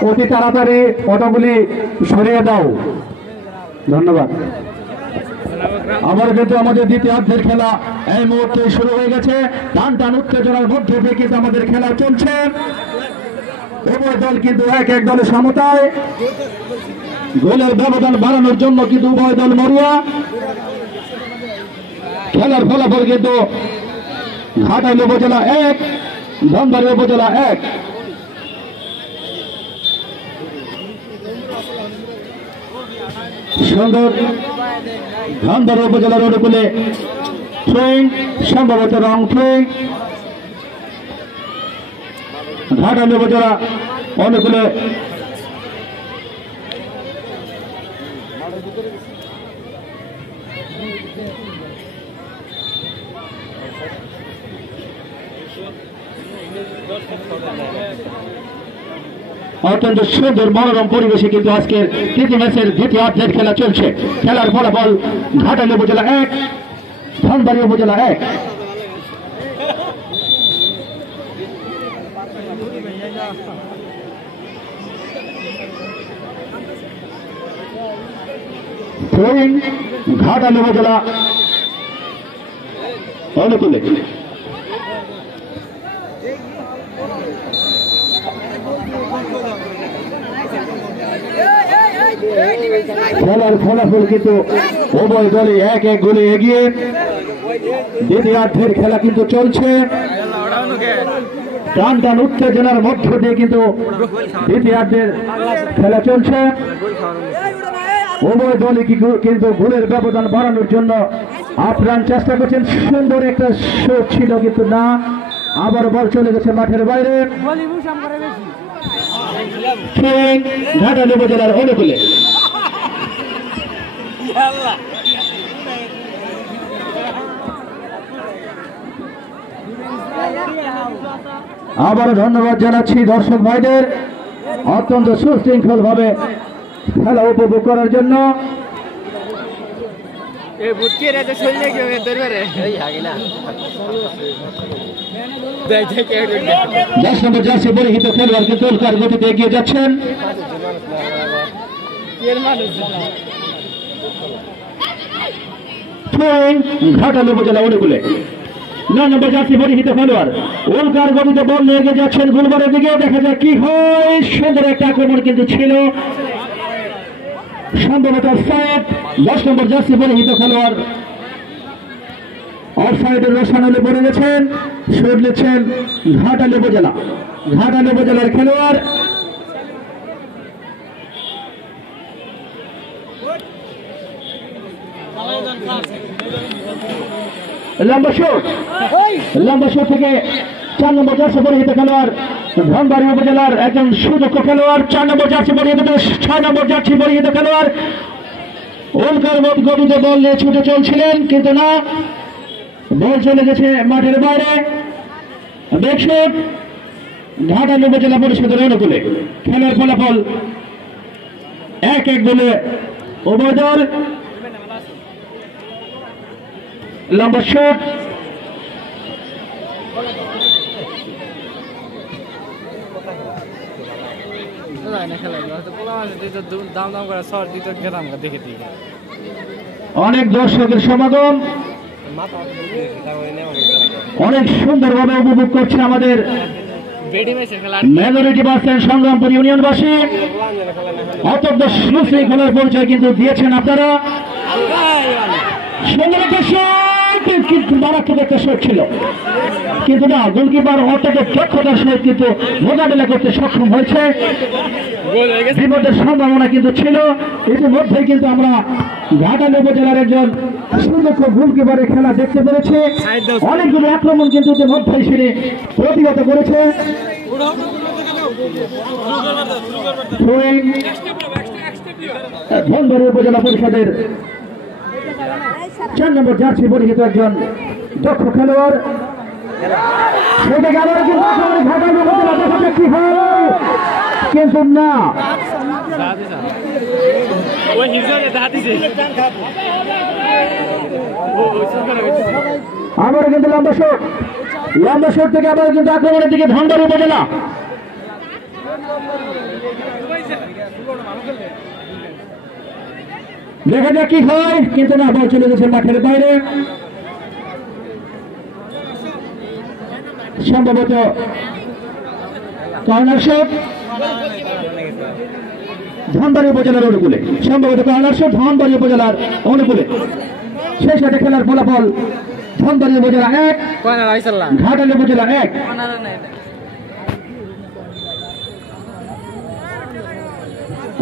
অতি তাড়াতাড়ি অটোগুলি সরিয়ে দাও। ধন্যবাদ। আবার কিন্তু আমাদের দ্বিতীয়ার্ধের খেলা এই মুহূর্তে শুরু হয়ে গেছে। টান টান উত্তেজনার মধ্যে দিয়ে কিন্তু আমাদের খেলা চলছে। উভয় দল কিন্তু এক এক দলের সমতায়, গোলের ব্যবধান বাড়ানোর জন্য কিন্তু উভয় দল মরিয়া। খেলার ফলাফল কিন্তু ঘাটাইল উপজেলা 1, ধনবাড়ী উপজেলা 1। সুন্দর ধনবাড়ী উপজেলার অনুকূলে থ্রোয়িং, সম্ভবত রং থ্রোয়িং। ঘাটাইল উপজেলা অনুকূলে অত্যন্ত সুন্দর মনোরম পরিবেশে কিন্তু আজকের তৃতীয় ম্যাচের দ্বিতীয়ার্ধের খেলা চলছে। খেলার ফলাফল ঘাটাইল উপজেলা 1, ধনবাড়ী উপজেলা 1। থ্রোয়িং ঘাটাইল উপজেলা অনুকূলে। খেলার ফলাফল কিন্তু উভয় দলে 1-1 গোলে এগিয়ে। দ্বিতীয়ার্ধের খেলা কিন্তু চলছে। টান টান উত্তেজনার মধ্য দিয়ে কিন্তু দ্বিতীয়ার্ধের খেলা চলছে। উভয় দলই কিন্তু গোলের ব্যবধান বাড়ানোর জন্য আপ্রাণ চেষ্টা করছেন। সুন্দর একটা শট ছিল কিন্তু না, আবার বল চলে গেছে মাঠের বাইরে। ঘাটাইল উপজেলার অনুকূলে আবার ধন্যবাদ জানাচ্ছি দর্শক ভাইদের অত্যন্ত সুশৃঙ্খল ভাবে খেলা উপভোগ করার জন্য। জার্সি পরিহিত খেলোয়াড় কিন্তু উল্কার গতিতে এগিয়ে যাচ্ছেন। ঘাটাইল উপজেলা অনুকূলে 9 নম্বর জার্সি পরিহিত খেলোয়াড় উল্কার গতিতে বল নিয়ে এগিয়ে যাচ্ছেন গোলবারের দিকে। দেখা যায় কি হয়। সুন্দর একটা আক্রমণ কিন্তু ছিল, সম্ভবত অফসাইড। 10 নম্বর জার্সি পরিহিত খেলোয়াড় অফসাইডের রসানলে পড়ে গেছেন। শট নিচ্ছেন ঘাটাইল উপজেলার খেলোয়াড়। লম্বা শট থেকে 4 নম্বর জার্সি পরিহিত খেলোয়াড় ধনবাড়ী উপজেলার একজন সুদক্ষ খেলোয়াড়। 4 নম্বর জার্সি পরিহিত, 6 নম্বর জার্সি পরিহিত খেলোয়াড় উল্কার গতিতে বল নিয়ে ছুটে চলছিলেন কিন্তু না, বল চলে গেছে মাঠের বাইরে। ব্যাকশট ঘাটাইল উপজেলা পরিষদের অনুকূলে। খেলার ফলাফল 1-1 গোলে উভয় দল। লম্বা শট অনেক দর্শকের সমাগম, অনেক সুন্দরভাবে উপভোগ করছে আমাদের মেজরিটি বাসের সংগ্রামপুর ইউনিয়নবাসী। অত্যন্ত সুশৃঙ্খলার পরিচয় কিন্তু দিয়েছেন আপনারা। সুন্দর একটা শট, কিন্তু মারাত্মক একটা শট ছিল কিন্তু না, গোলকিপার অত্যন্ত দক্ষতার সহিত কিন্তু মোকাবেলা করতে সক্ষম হয়েছে। বিপদের সম্ভাবনা কিন্তু ছিল। ইতিমধ্যে কিন্তু আমরা ঘাটাইল উপজেলার একজন সুদক্ষ গোলকিপারের খেলা দেখতে পেরেছি। অনেকগুলো আক্রমণ কিন্তু ইতিমধ্যেই তিনি প্রতিহত করেছে। ধনবাড়ী উপজেলা পরিষদের 4 নম্বর জার্সি পরিহিত একজন দক্ষ খেলোয়াড়। সেটা গেল কি হয় কিন্তু না, আবার কিন্তু লম্বা শট। লম্বা শট থেকে আবার কিন্তু আক্রমণের দিকে ধনবাড়ি উপজেলা। দেখা যাক কি হয়, কিন্তু না, বল চলে গেছে মাঠের বাইরে। সম্ভবত কর্নার শট ধনবাড়ি উপজেলার অনুকূলে, সম্ভবত কর্নার শট ধনবাড়ি উপজেলার অনুকূলে। শেষ হাতে খেলার ফলাফল ধনবাড়ি উপজেলা 1, ঘাটাল উপজেলা 1।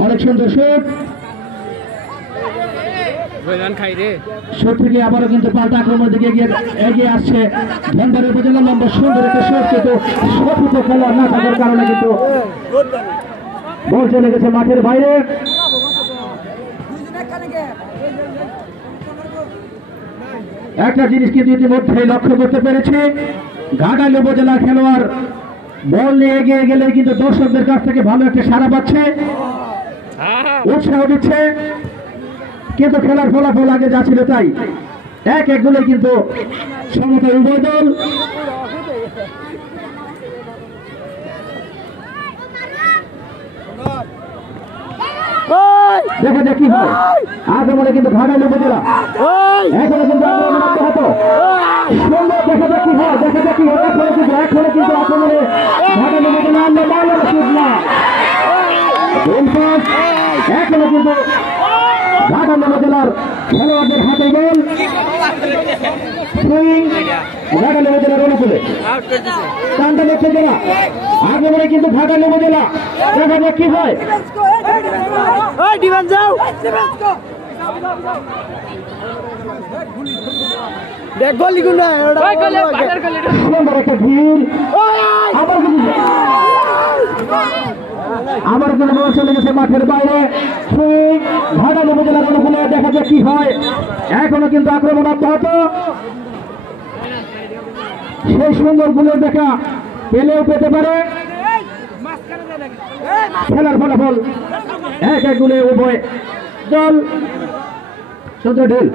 অনেক সুন্দর শট, শট থেকে আবারও কিন্তু পাল্টা আক্রমণের দিকে এগিয়ে আসছে ধনবাড়ি উপজেলা। লম্বা সুন্দর একটা শট, কিন্তু সঠিক খেলোয়াড় না থাকার কারণে কিন্তু বল চলে গেছে মাঠের বাইরে। একটা জিনিস কিন্তু ইতিমধ্যে লক্ষ্য করতে পেরেছি, ঘাটাল উপজেলা খেলোয়াড় বল নিয়ে এগিয়ে গেলে কিন্তু দর্শকদের কাছ থেকে ভালো একটা সাড়া পাচ্ছে, উৎসাহ দিচ্ছে, কিন্তু খেলার ফলাফল আগে যা ছিল তাই, 1-1 গোলে কিন্তু সমতায় উভয় দল। দেখা যাক কি হয়। আক্রমণে কিন্তু ঘাটাল উপজেলা এখনো কিন্তু আক্রমণ অব্যাহত। সুন্দর, দেখা যাক কি হয়, দেখা যাক কি হয়। এখনো কিন্তু আক্রমণে ঘাটাল উপজেলা এখনো কিন্তু ঘাটাল উপজেলার খেলোয়াড়দের হাতে বল। ঘাটাল উপজেলার অনুকূলে টানটা দেখছে যারা, আক্রমণে কিন্তু ঘাটাল উপজেলা। দেখা যাক কি হয়। আবার কোনো বল চলে গেছে মাঠের বাইরে। ঘাটাল উপজেলার অনুকূলে, দেখা যাক কি হয়। এখনো কিন্তু আক্রমণ অব্যাহত। সেই সুন্দর গোলের দেখা পেলেও পেতে পারে। খেলার ফলাফল 1-1 গোলে উভয় দল। সুন্দর ঢিল,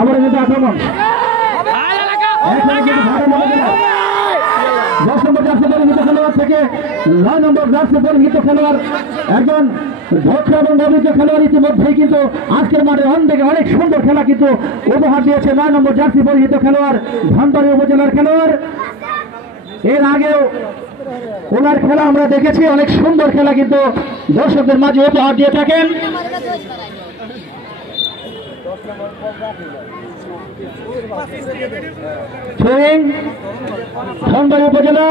আবার কিন্তু আক্রমণ। 10 নম্বর জার্সি পরিহিত খেলোয়াড় থেকে 9 নম্বর জার্সি পরিহিত খেলোয়াড়, একজন দক্ষ এবং অভিজ্ঞ খেলোয়াড় ইতিমধ্যেই কিন্তু আজকের মাঠে অনেক সুন্দর খেলা কিন্তু উপহার দিয়েছে 9 নম্বর জার্সি পরিহিত খেলোয়াড়, ধনবাড়ি উপজেলার খেলোয়াড়। এর আগেও ওনার খেলা আমরা দেখেছি, অনেক সুন্দর খেলা কিন্তু দর্শকদের মাঝে উপহার দিয়ে থাকেন। ধনবাড়ি উপজেলা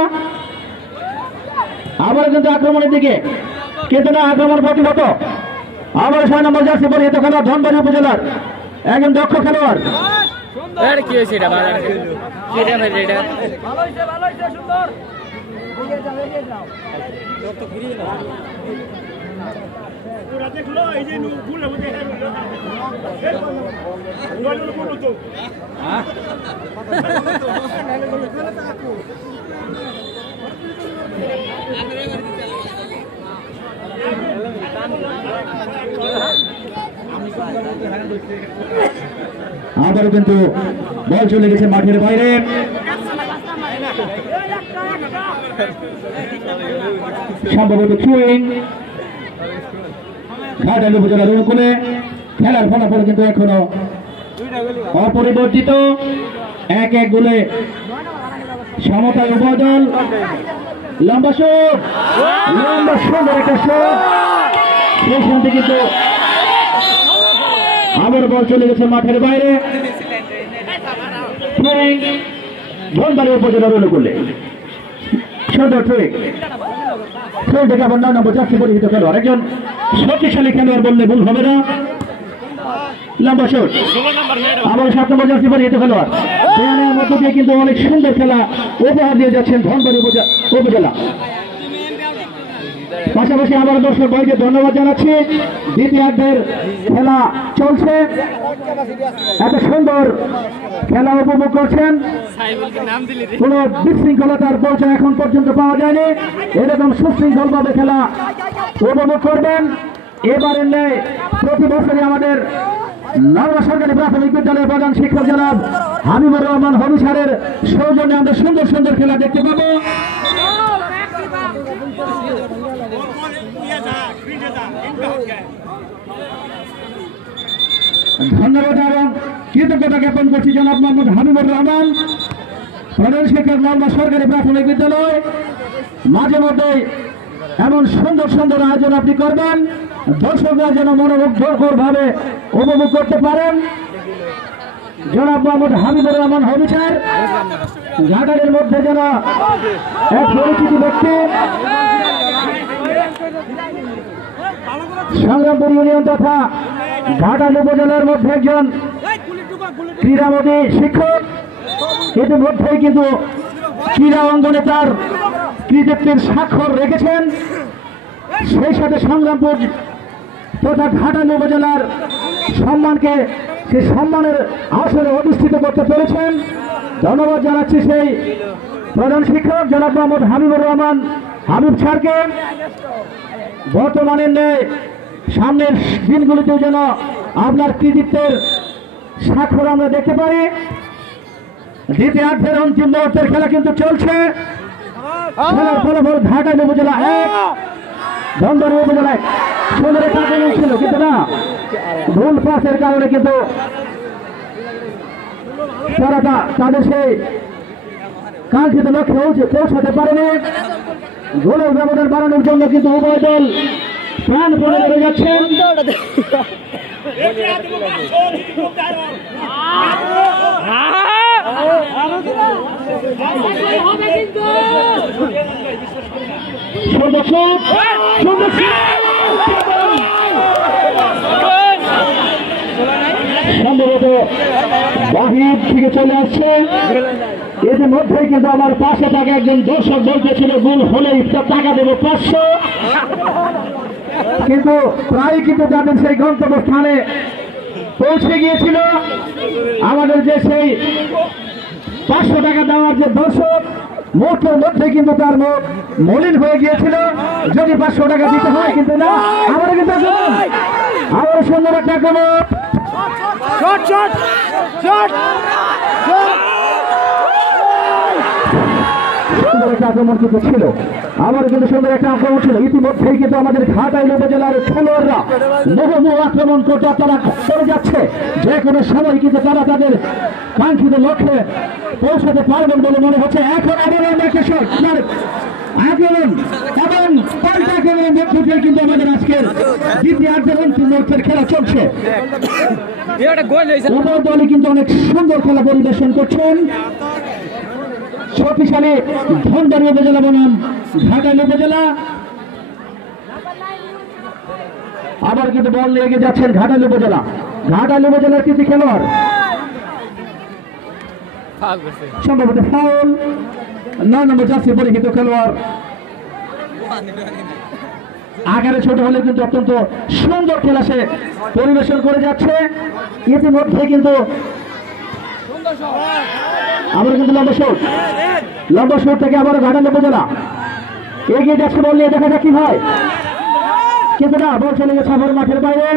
আবার কিন্তু আক্রমণের দিকে, কিন্তু না, আক্রমণ প্রতিহত। আবার 6 নম্বর জার্সি পরিহিত খেলোয়াড় ধনবাড়ি উপজেলার একজন দক্ষ খেলোয়াড়। কি হয়েছে এটা? আবারও কিন্তু বল চলে গেছে মাঠের বাইরে। সম্ভবত থ্রোয়িং ঘাটাল উপজেলার অনুকূলে। খেলার ফলাফল কিন্তু এখনো অপরিবর্তিত, 1-1 গোলে সমতায় উভয় দল। লম্বা শট, লম্বা সুন্দর একটা শট, সেই শুনতে কিন্তু আবার বল চলে গেছে মাঠের বাইরে। ধনবাড়ি উপজেলার অনুকূলে সুন্দর থ্রোয়িং থেকে আবার 9 নম্বর জার্সি পরিহিত খেলোয়াড়, একজন শক্তিশালী খেলোয়াড় বললে ভুল হবে না। লম্বা শট, আবার 7 নম্বর জার্সি পরিহিত খেলোয়াড়। দেয়ালের মধ্য দিয়ে কিন্তু অনেক সুন্দর খেলা উপহার দিয়ে যাচ্ছেন ধনবাড়ি উপজেলা। পাশাপাশি আমার দর্শক ভাইকে ধন্যবাদ জানাচ্ছি। দ্বিতীয়ার্ধের খেলা চলছে, এত সুন্দর খেলা উপভোগ করছেন। কোন বিশৃঙ্খলতার পর্যায়ে এখন পর্যন্ত পাওয়া যায়নি। এরকম সুশৃঙ্খল ভাবে খেলা উপভোগ করবেন। এবারের ন্যায় প্রতি বছরই আমাদের নওগাঁ সরকারি প্রাথমিক বিদ্যালয়ের প্রধান শিক্ষক জনাব হাবিবুর রহমান হবি স্যারের সৌজন্যে আমরা সুন্দর সুন্দর খেলা দেখতে পাবো। ধন্যবাদ এবং কৃতজ্ঞতা জ্ঞাপন করছি জনাব মোহাম্মদ হাবিবুর রহমান, প্রধান শিক্ষক নওগাঁ সরকারি প্রাথমিক বিদ্যালয়। মাঝে মধ্যে এমন সুন্দর সুন্দর আয়োজন আপনি করবেন, দর্শকরা যেন মনোমুগ্ধকর ভাবে উপভোগ করতে পারেন। জনাব মোহাম্মদ হাবিবুর রহমান হবি স্যার ঘাটালের মধ্যে যেন এক পরিচিত ব্যক্তি, সংগ্রামপুর ইউনিয়ন তথা ঘাটাল উপজেলার মধ্যে একজন ক্রীড়ামোদী শিক্ষক, ইতিমধ্যেই কিন্তু ক্রীড়া অঙ্গনে তার কৃতিত্বের স্বাক্ষর রেখেছেন। সেই সাথে সংগ্রামপুর তথা ঘাটাল উপজেলার সম্মানকে সেই সম্মানের আসরে অধিষ্ঠিত করতে পেরেছেন। ধন্যবাদ জানাচ্ছি সেই প্রধান শিক্ষক জনাব মোহাম্মদ হাবিবুর রহমান হাবিব স্যারকে। বর্তমানের ন্যায় সামনের দিনগুলিতেও যেন আপনার কৃতিত্বের স্বাক্ষর আমরা দেখতে পারি। দ্বিতীয়ার্ধের অন্তিম মুহূর্তের খেলা কিন্তু চলছে। খেলার ফলাফল ঘাটাল উপজেলা 1, ধনবাড়ী উপজেলায় সুন্দর একটা আক্রমণ ছিল, কিন্তু না ভুল পাসের কারণে কিন্তু তারা তাদের সেই কাঙ্ক্ষিত লক্ষ্যে পৌঁছাতে পারেনি। গোলের ব্যবধান বাড়ানোর জন্য কিন্তু উভয় দল প্রাণপণে লড়ে যাচ্ছেন। সম্ভবত বাহির থেকে চলে আসছে। ইতিমধ্যেই কিন্তু আমার পাশে থাকা একজন দর্শক বলতেছিল গোল হলেই টাকা দেবো 500, কিন্তু প্রায় কিন্তু তাদের সেই গন্তব্যস্থানে পৌঁছে গিয়েছিল। আমাদের যে সেই 500 টাকা দেওয়ার যে দর্শক মুহূর্তের মধ্যে কিন্তু তার মুখ মলিন হয়ে গিয়েছিল। যদি 500 টাকা দিতে হয়, কিন্তু না, আমরা কিন্তু আবার সুন্দর একটা আক্রমণ কিন্তু ছিল, আমার কিন্তু সুন্দর একটা আক্রমণ ছিল। ইতিমধ্যেই কিন্তু আমাদের ঘাটাইল উপজেলার খেলোয়াড়রা মুহুর্মুহু আক্রমণ করতে তারা করে যাচ্ছে। যে কোনো সময় কিন্তু তারা তাদের কাঙ্ক্ষিত লক্ষ্যে পৌঁছাতে পারবেন বলে মনে হচ্ছে। এখন আবার আক্রমণ এবং পাল্টা আক্রমণের মধ্য দিয়ে কিন্তু আমাদের আজকের দ্বিতীয়ার্ধের অন্তিম মুহূর্তের খেলা চলছে। উভয় দলই কিন্তু অনেক সুন্দর খেলা পরিবেশন করছেন। শক্তিশালী ধনবাড়ী উপজেলা বনাম ঘাটাল উপজেলা। আবার কিন্তু বল নিয়ে এগিয়ে যাচ্ছেন ঘাটাল উপজেলা। ঘাটাল উপজেলার কৃতি খেলোয়াড়, সম্ভবত ফাউল, 9 নম্বর জার্সি পরিহিত খেলোয়াড়। আকারে ছোট হলে কিন্তু অত্যন্ত সুন্দর খেলা সে পরিবেশন করে যাচ্ছে। ইতিমধ্যে কিন্তু আমরা কিন্তু লম্বা শোট থেকে আবার ঘাটাল উপজেলা এগিয়ে যাচ্ছে। বল নিয়ে দেখা যাক কি হয়, কিন্তু না, বল চলে গেছে আবার মাঠের বাইরে।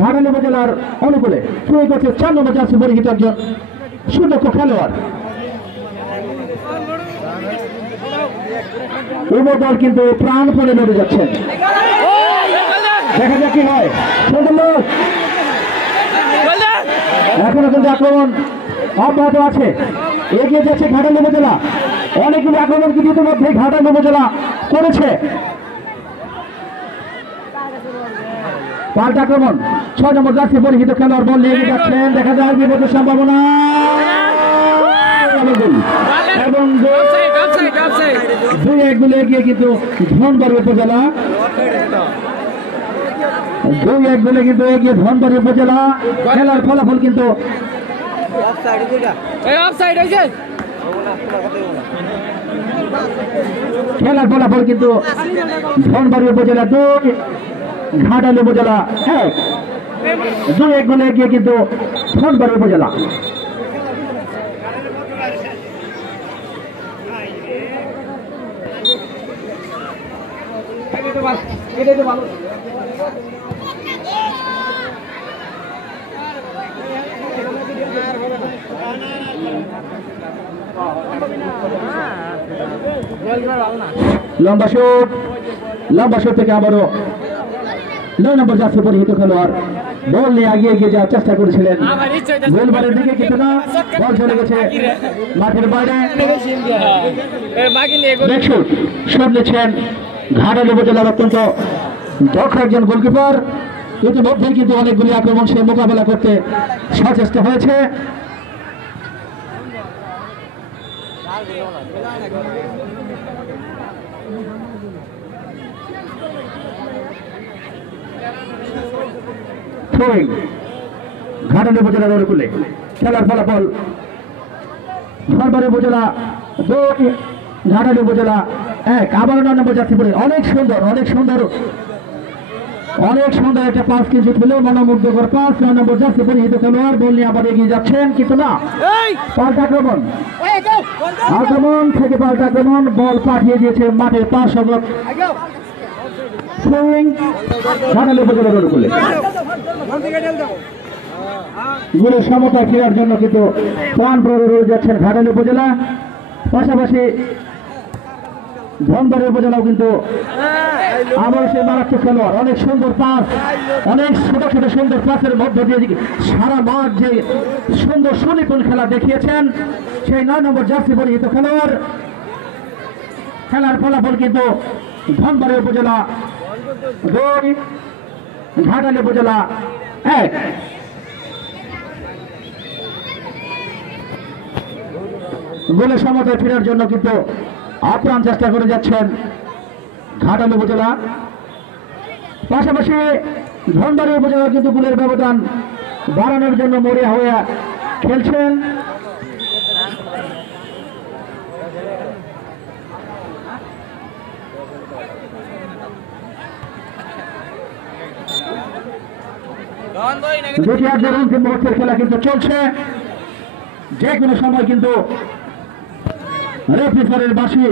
ঘাটাল উপজেলার অনুকূলে ছুঁয়ে করছে 4 নম্বর জার্সি পরিহিত একজন সুদক্ষ খেলোয়াড়। উভয় দল কিন্তু প্রাণপণে লড়ে যাচ্ছেন। দেখা যাক কি হয়। এখনো কিন্তু আক্রমণ অব্যাহত আছে, এগিয়ে যাচ্ছে ঘাটাল উপজেলা। অনেকগুলো আক্রমণ কিন্তু ইতিমধ্যে ঘাটাল উপজেলা করেছে। পাল্টা আক্রমণ, 6 নম্বর জার্সি পরিহিত খেলোয়াড় বল নিয়ে যাচ্ছেন। দেখা যায় বিপদের সম্ভাবনা এবং 2-1 গোলে এগিয়ে কিন্তু ধনবাড়ী উপজেলা। 2-1 গোলে কিন্তু এগিয়ে ধনবাড়ী উপজেলা। খেলার ফলাফল কিন্তু ধনবাড়ী উপজেলা 2, ঘাটাল উপজেলা 1। 2-1 গোলে এগিয়ে কিন্তু ধনবাড়ী উপজেলা। এটাই তো ভালো। লম্বা শট থেকে আবারও 9 নম্বর জার্সি পরিহিত খেলোয়াড় বল নিয়ে এগিয়ে যাওয়ার চেষ্টা করেছিলেন, গোলবারের দিকে কিন্তু না, বল চলে গেছে মাঠের বাইরে। শট নিচ্ছেন ঘাটাল উপজেলার অত্যন্ত দক্ষ একজন গোলকিপার। ইতিমধ্যেই কিন্তু অনেকগুলি আক্রমণ সে মোকাবেলা করতে সচেষ্ট হয়েছে। ঘাটাল উপজেলার অনুকূলে খেলার ফলাফল ধনবাড়ী উপজেলা 2, ঘাটাল উপজেলা 1। আবার 9 নম্বর জার্সি পরে অনেক সুন্দর একটা পাস কিন্তু ছিল, মনোমুগ্ধকর পাস। 9 নম্বর জার্সি পরিহিত খেলোয়াড় বল নিয়ে আবার এগিয়ে যাচ্ছেন, কিন্তু না, পাল্টা আক্রমণ থেকে পাল্টা আক্রমণ, বল পাঠিয়ে দিয়েছে মাঠের পাশ সংলগ্ন ঘাটাল উপজেলার অনুকূলে। গোলের সমতা ফেরার জন্য কিন্তু প্রাণ প্রয়োগ রয়ে যাচ্ছেন ঘাটাল উপজেলা, পাশাপাশি ধনবাড়ী উপজেলাও কিন্তু আবার সে মারাত্মক খেলোয়াড়। অনেক সুন্দর পাস, অনেক ছোট সুন্দর পাসের মধ্য দিয়ে সারা মাঠ যে সুন্দর সুনিপুণ খেলা দেখিয়েছেন সেই 9 নম্বর জার্সি পরিহিত খেলোয়াড়। খেলার ফলাফল কিন্তু ধনবাড়ী উপজেলা 2, ঘাটাল উপজেলা 1। গোলের সমতায় ফেরার জন্য কিন্তু আপ্রাণ চেষ্টা করে যাচ্ছেন ঘাটাল উপজেলা, পাশাপাশি ধনবাড়ী উপজেলা কিন্তু গোলের ব্যবধান বাড়ানোর জন্য মরিয়া হয়ে খেলছেন। দুটি আর্ধের অন্তিম মুহূর্তের খেলা কিন্তু চলছে, যে কোনো সময় কিন্তু রেফারির বাঁশি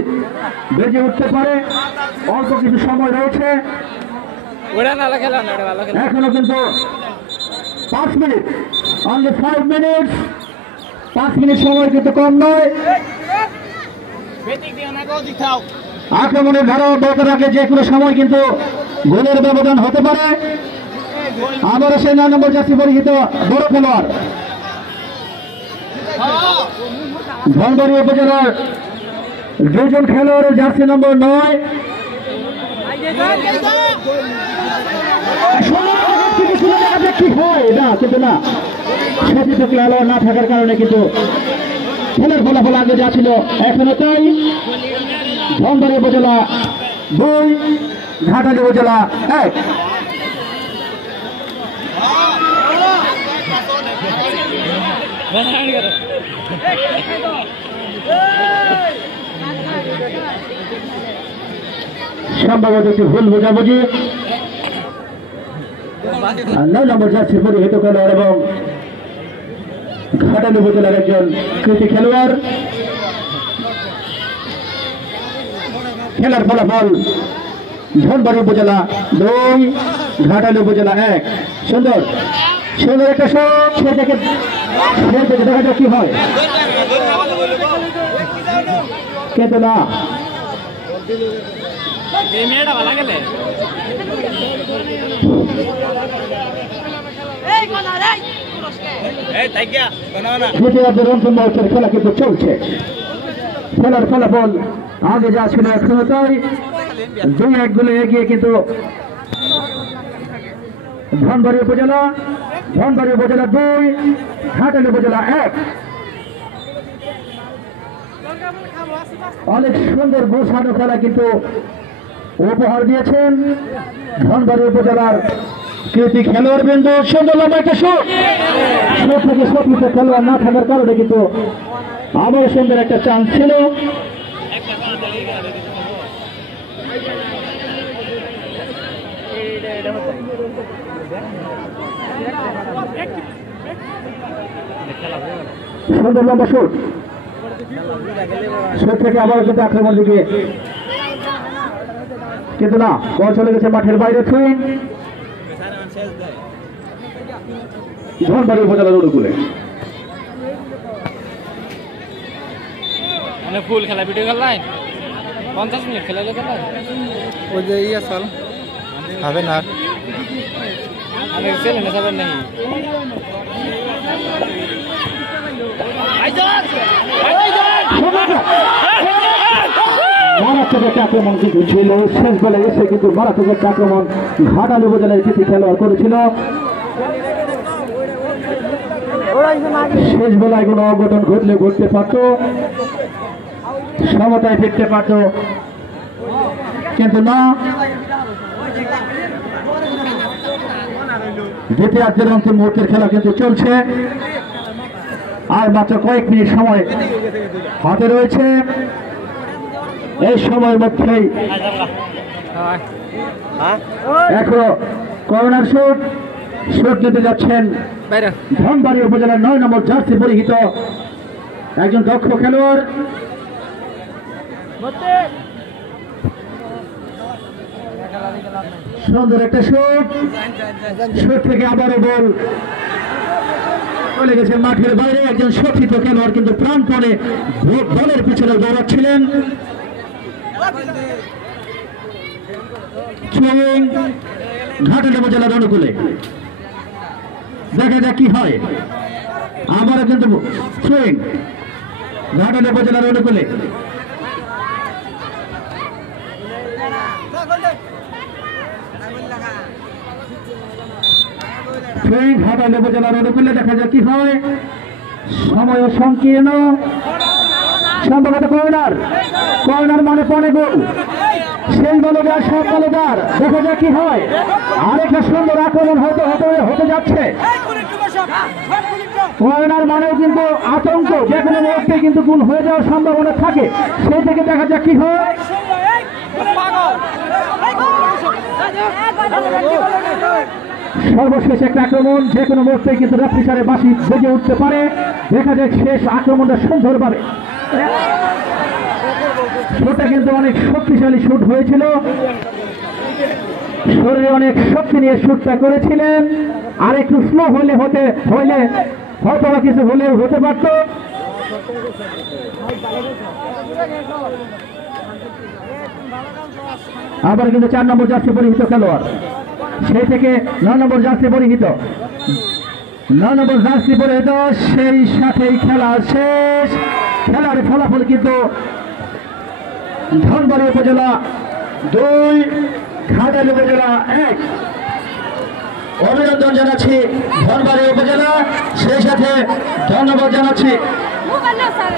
বেজে উঠতে পারে। অল্প কিছু সময় রয়েছে, এখনো কিন্তু 5 মিনিট, অনলি 5 মিনিট, 5 মিনিট সময় কিন্তু কম নয়। আক্রমণের ধারা অব্যাহত রাখে যে কোনো সময় কিন্তু গোলের ব্যবধান হতে পারে। আবারও সেই 9 নম্বর জার্সি পরিহিত বড় খেলোয়াড় ধনবাড়ী উপজেলার 2 জন খেলোয়াড়ের জার্সি নম্বর 9। কি হয় না, কিন্তু না, সচিত খেলোয়াড় না থাকার কারণে কিন্তু খেলার ফলাফল আগে যা ছিল এখনো তাই। ধনবাড়ী উপজেলা 2, ঘাটাল উপজেলা 1। সম্ভবত একটি ভুল বোঝাবুঝি। 9 নম্বর জার্সি পরিহিত খেলোয়াড় এবং ঘাটাল উপজেলার একজন কৃতি খেলোয়াড়। খেলার ফলাফল ধনবাড়ী উপজেলা 2, ঘাটাল উপজেলা 1। সুন্দর একটা শট, সে থেকে দেখা যাক কি হয়, কিন্তু না, খেলা কিন্তু চলছে। খেলার ফলাফল আগে যা ছিল এখনো তাই, 2-1 গোলে এগিয়ে কিন্তু ধনবাড়ী উপজেলা 2, ঘাটাল উপজেলা 1। অনেক সুন্দর গোছানো খেলা কিন্তু উপহার দিয়েছেন ধনবাড়ী উপজেলার কৃতি খেলোয়াড় বিন্দু। সুন্দর লম্বা একটা শট থেকে সঠিক খেলোয়াড় না থাকার কারণে কিন্তু আবার সুন্দর একটা চান্স ছিল। সুন্দর লম্বা শট থেকে আবার কিন্তু আক্রমণ দিকে, কিন্তু না, বল চলে গেছে মাঠের বাইরে। ধনবাড়ি উপজেলার অনুকূলে। মানে ফুল খেলা ভিডিও খেলাই 50 মিনিট খেলালে তো ওই যে ইয়া চল হবে না আমি ছেলে না যাবেন নাই মারাত্মক একটা আক্রমণ কিন্তু ছিল, শেষ বেলায় এসে কিন্তু মারাত্মক একটা আক্রমণ ঘাটাল উপজেলায় কৃতি খেলোয়াড় করেছিল। শেষ বেলায় কোনো অঘটন ঘটলে ঘটতে পারত, সমতায় ফিরতে পারত, কিন্তু না। দ্বিতীয়ার্ধের অন্তিম মুহূর্তের খেলা কিন্তু চলছে, আর মাত্র কয়েক মিনিট সময় হাতে রয়েছে। এই সময়ের মধ্যেই এখনো কর্নার শুট নিতে যাচ্ছেন ধনবাড়ি উপজেলার 9 নম্বর জার্সি পরিহিত একজন দক্ষ খেলোয়াড়। সুন্দর একটা শুট থেকে আবারও বল চলে গেছে মাঠের বাইরে। একজন শোষিত খেলোয়াড় কিন্তু প্রাণপণে বলের পিছনে দৌড়াচ্ছিলেন। ঘাটাল উপজেলার অনুকূলে দেখা যাক কি হয়। আবারও কিন্তু ঘাটাল উপজেলার অনুকূলে ঘাটাল উপজেলার অনুকূলে দেখা যাক কি হয়। সময় সংকীর্ণ, সম্ভবত কর্নার মানে পনে গোল। সেই বলদার সব বলদার, দেখা যাক কি হয়। আরেকটা সুন্দর আক্রমণ হতে যাচ্ছে। কর্নার মানেও কিন্তু আতঙ্ক, যে কোনো মুহূর্তে কিন্তু গোল হয়ে যাওয়ার সম্ভাবনা থাকে। সেই থেকে দেখা যাক কি হয়। সর্বশেষ একটা আক্রমণ, যে কোনো মুহূর্তে কিন্তু রেফারি সাহেবের বাঁশি বেজে উঠতে পারে। দেখা যাক শেষ আক্রমণটা সুন্দরভাবে। শুটটা কিন্তু অনেক শক্তিশালী শুট হয়েছিল, শরীরে অনেক শক্তি নিয়ে শুটটা করেছিলেন। আর একটু স্লো হলে হয়তো কিছু হলেও হতে পারত। আবার কিন্তু 4 নম্বর জার্সি পরিহিত খেলোয়াড়, সেই থেকে 9 নম্বর জার্সি পরিহিত, 9 নম্বর জার্সি পরিহিত, সেই সাথেই খেলা শেষ। খেলার ফলাফল কিন্তু ধনবাড়ি উপজেলা 2, ঘাটাল উপজেলা 1। অভিনন্দন জানাচ্ছি ধনবাড়ি উপজেলা, সেই সাথে ধন্যবাদ জানাচ্ছি।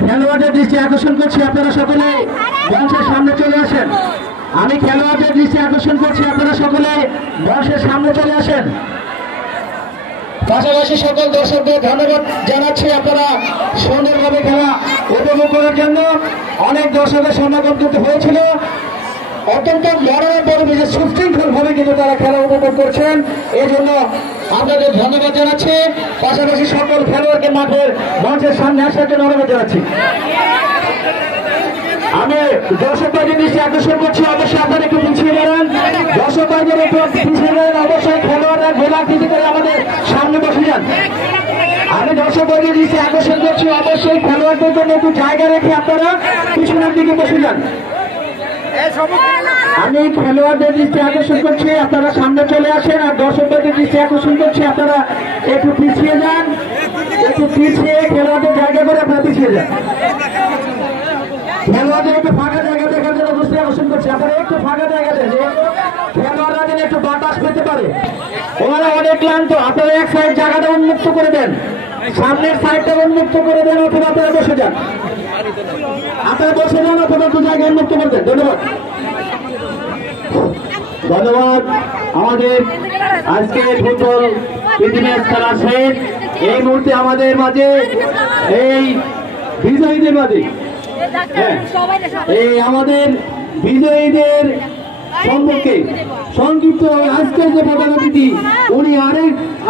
খেলোয়াড়দের দৃষ্টি আকর্ষণ করছি, আপনারা সকলে মঞ্চের সামনে চলে আসেন। আমি খেলোয়াড়দের দৃষ্টি আকর্ষণ করছি, আপনারা সকলে মঞ্চের সামনে চলে আসেন। পাশাপাশি সকল দর্শকদের ধন্যবাদ জানাচ্ছি, আপনারা সুন্দরভাবে খেলা উপভোগ করার জন্য। অনেক দর্শকের সমাগম কিন্তু হয়েছিল, অত্যন্ত মনোরম পরিবেশে সুশৃঙ্খল ভাবে কিন্তু তারা খেলা উপভোগ করছেন। এই জন্য আপনাদের ধন্যবাদ জানাচ্ছি। পাশাপাশি সকল খেলোয়াড়কে মাঠের মঞ্চের সামনে আসার জন্য অনুরোধ জানাচ্ছি। আমি দর্শক ভাইদের দৃষ্টি আকর্ষণ করছি, অবশ্যই আপনারা একটু পিছিয়ে গেলেন। দর্শক ভাইদের একটু পিছিয়ে গেলেন, অবশ্যই খেলোয়াড়রা গোলাকৃতি করে আমাদের সামনে বসে যান। আমি দর্শক ভাইদের দৃষ্টি আকর্ষণ করছি, অবশ্যই খেলোয়াড়দের জন্য একটু জায়গা রেখে আপনারা পিছনের দিকে বসে যান। আমি খেলোয়াড়দের দৃষ্টি আকর্ষণ করছি, আপনারা সামনে চলে আসেন। আর দর্শকদের দৃষ্টি আকর্ষণ করছি, আপনারা একটু পিছিয়ে যান। একটু পিছিয়ে খেলোয়াড়দের জায়গা করে আপনারা পিছিয়ে যান। খেলোয়াড়দের একটু ফাঁকা জায়গা দেখার জন্য দৃষ্টি আকর্ষণ করছি, আপনারা একটু ফাঁকা জায়গা দেন, খেলোয়াড়রা যেন একটু বাতাস পেতে পারে। ওনারা অনেক ক্লান্ত, আপনারা এক সাইড জায়গাটা উন্মুক্ত করে দেন, সামনের সাইডটা উন্মুক্ত করে দেন, অথবা আপনারা বসে যান। আপনারা বসে যান অথবা একটু জায়গা উন্মুক্ত করে দেন। ধন্যবাদ। আমাদের আজকে ফুটবল ইতিহাস খেলা শেষ। এই মুহূর্তে আমাদের মাঝে এই বিজয়ীদের মাঝে এই আমাদের বিজয়ীদের সম্পর্কে সংক্ষিপ্ত আজকের যে প্রধান অতিথি উনি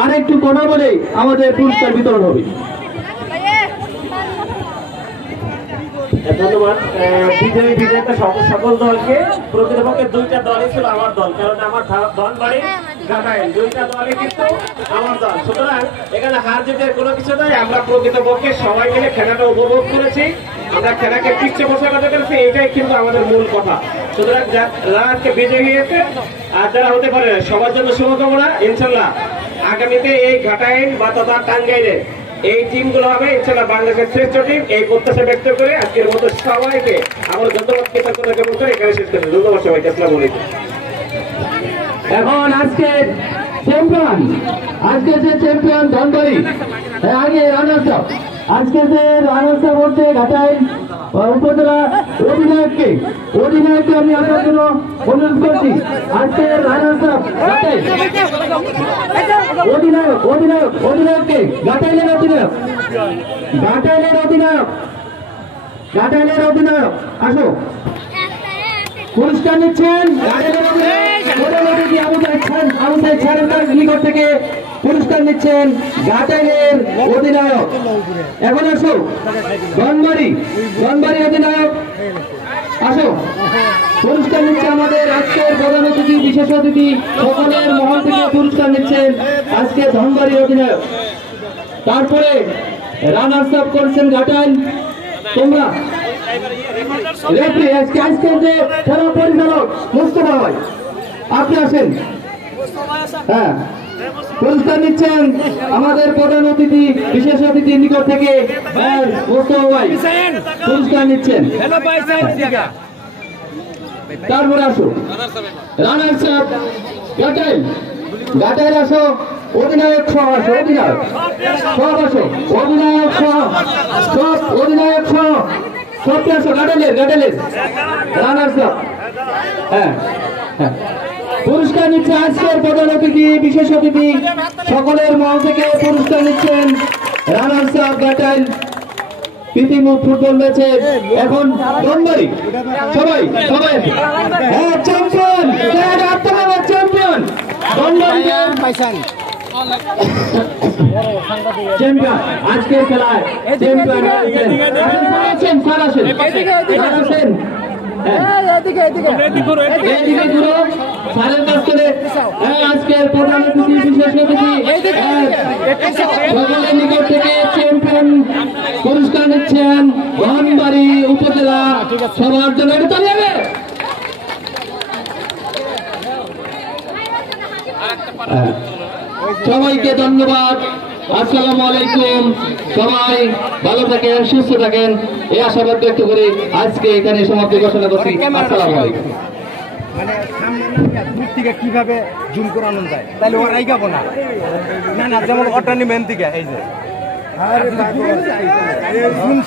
আরেকটু কথা বলে আমাদের পুরস্কার বিতরণ হবে। ধন্যবাদ বিজয়ী বিজেতা সকল দলকে। প্রকৃতপক্ষে 2টা দলই ছিল আমার দল, কারণ আমার ধনবাড়ি ঘাটাইল, দুইটা দলই কিন্তু আমার দল। সুতরাং এখানে হার জিতের কোনো কিছু নয়, আমরা প্রকৃতপক্ষে সবাই মিলে খেলাটা উপভোগ করেছি, আমরা খেলাকে পিছিয়ে বসে কথা করেছি, এটাই কিন্তু আমাদের মূল কথা। সুতরাং যারা আজকে বিজয়ী হয়েছে আর যারা হতে পারে সবার জন্য শুভকামনা। ইনশাল্লাহ আগামীতে এই ঘাটাইল বা তথা টাঙ্গাইলে এই টিমগুলো হবে ইনশাল্লাহ বাংলাদেশের শ্রেষ্ঠ টিম, এই প্রত্যাশা ব্যক্ত করে আজকের মতো সবাইকে আমার ধন্যবাদ কৃতজ্ঞতা জ্ঞাপন করে এখানে শেষ করছি। ধন্যবাদ সবাইকে, আসসালামু আলাইকুম। এখন আজকে চ্যাম্পিয়ন, আজকে যে চ্যাম্পিয়ন ধনবাড়ি, আগে রানার্স আপ, আজকে যে রানার্স আপ হচ্ছে ঘাটাইল উপজেলা অধিনায়ককে আমি আপনার জন্য অনুরোধ করছি। আজকে রানার্স আপ ঘাটাইল অধিনায়ককে ঘাটাইলের আসো পুরস্কার নিচ্ছেন আবু সাইদ সারেন্দার নিকট থেকে পুরস্কার নিচ্ছেন ঘাটাইলের অধিনায়ক। এখন আসো ধনবাড়ি অধিনায়ক আসো, পুরস্কার নিচ্ছে আমাদের আজকের প্রধান অতিথি, বিশেষ অতিথি, সকলের মহল থেকে পুরস্কার নিচ্ছেন আজকে ধনবাড়ি অধিনায়ক। তারপরে রানার্স আপ করছেন ঘাটাইল। তোমরা আজকের যে খেলা পরিচালক মুস্তফা ভাই, আপনি আসেন। হ্যাঁ, পুরস্কার নিচ্ছেন আমাদের প্রধান অতিথি, বিশেষ অতিথির নিকট থেকে মুস্তফা ভাই পুরস্কার নিচ্ছেন। তারপরে আসো রানার্স আপ ঘাটাইল আসো, অধিনায়ক সহ আসো, অধিনায়ক সহ সবকে আসো, ঘাটাইলের রানার্স আপ। হ্যাঁ, পুরস্কার নিচ্ছে আজকের প্রধান অতিথি, বিশেষ অতিথি, সকলের মহল থেকে পুরস্কার নিচ্ছেন রানার্স আপ ঘাটাইল প্রীতিমুখ ফুটবল ম্যাচে। এখন ধনবাড়ি সবাই হ্যাঁ চ্যাম্পিয়ন চ্যাম্পিয়ন আজকের খেলায় চ্যাম্পিয়ন আজকের প্রধান অতিথি, বিশেষ অতিথি, সকলের নিকট থেকে চ্যাম্পিয়ন পুরস্কার নিচ্ছেন ধনবাড়ি উপজেলা। সবার জন্য এটা চলে যাবে। সবাইকে ধন্যবাদ, আসসালামু আলাইকুম। সবাই ভালো থাকেন, সুস্থ থাকেন, এই আশাবাদ ব্যক্ত করে আজকে এখানে সমাপ্তি ঘোষণা করছি। আসসালামু আলাইকুম। মানে সামনে দূর থেকে কিভাবে জুম করানো যায়, তাহলে ওর আইগাবো না না যেমন ওটা নিবেন থেকে এই যে জুম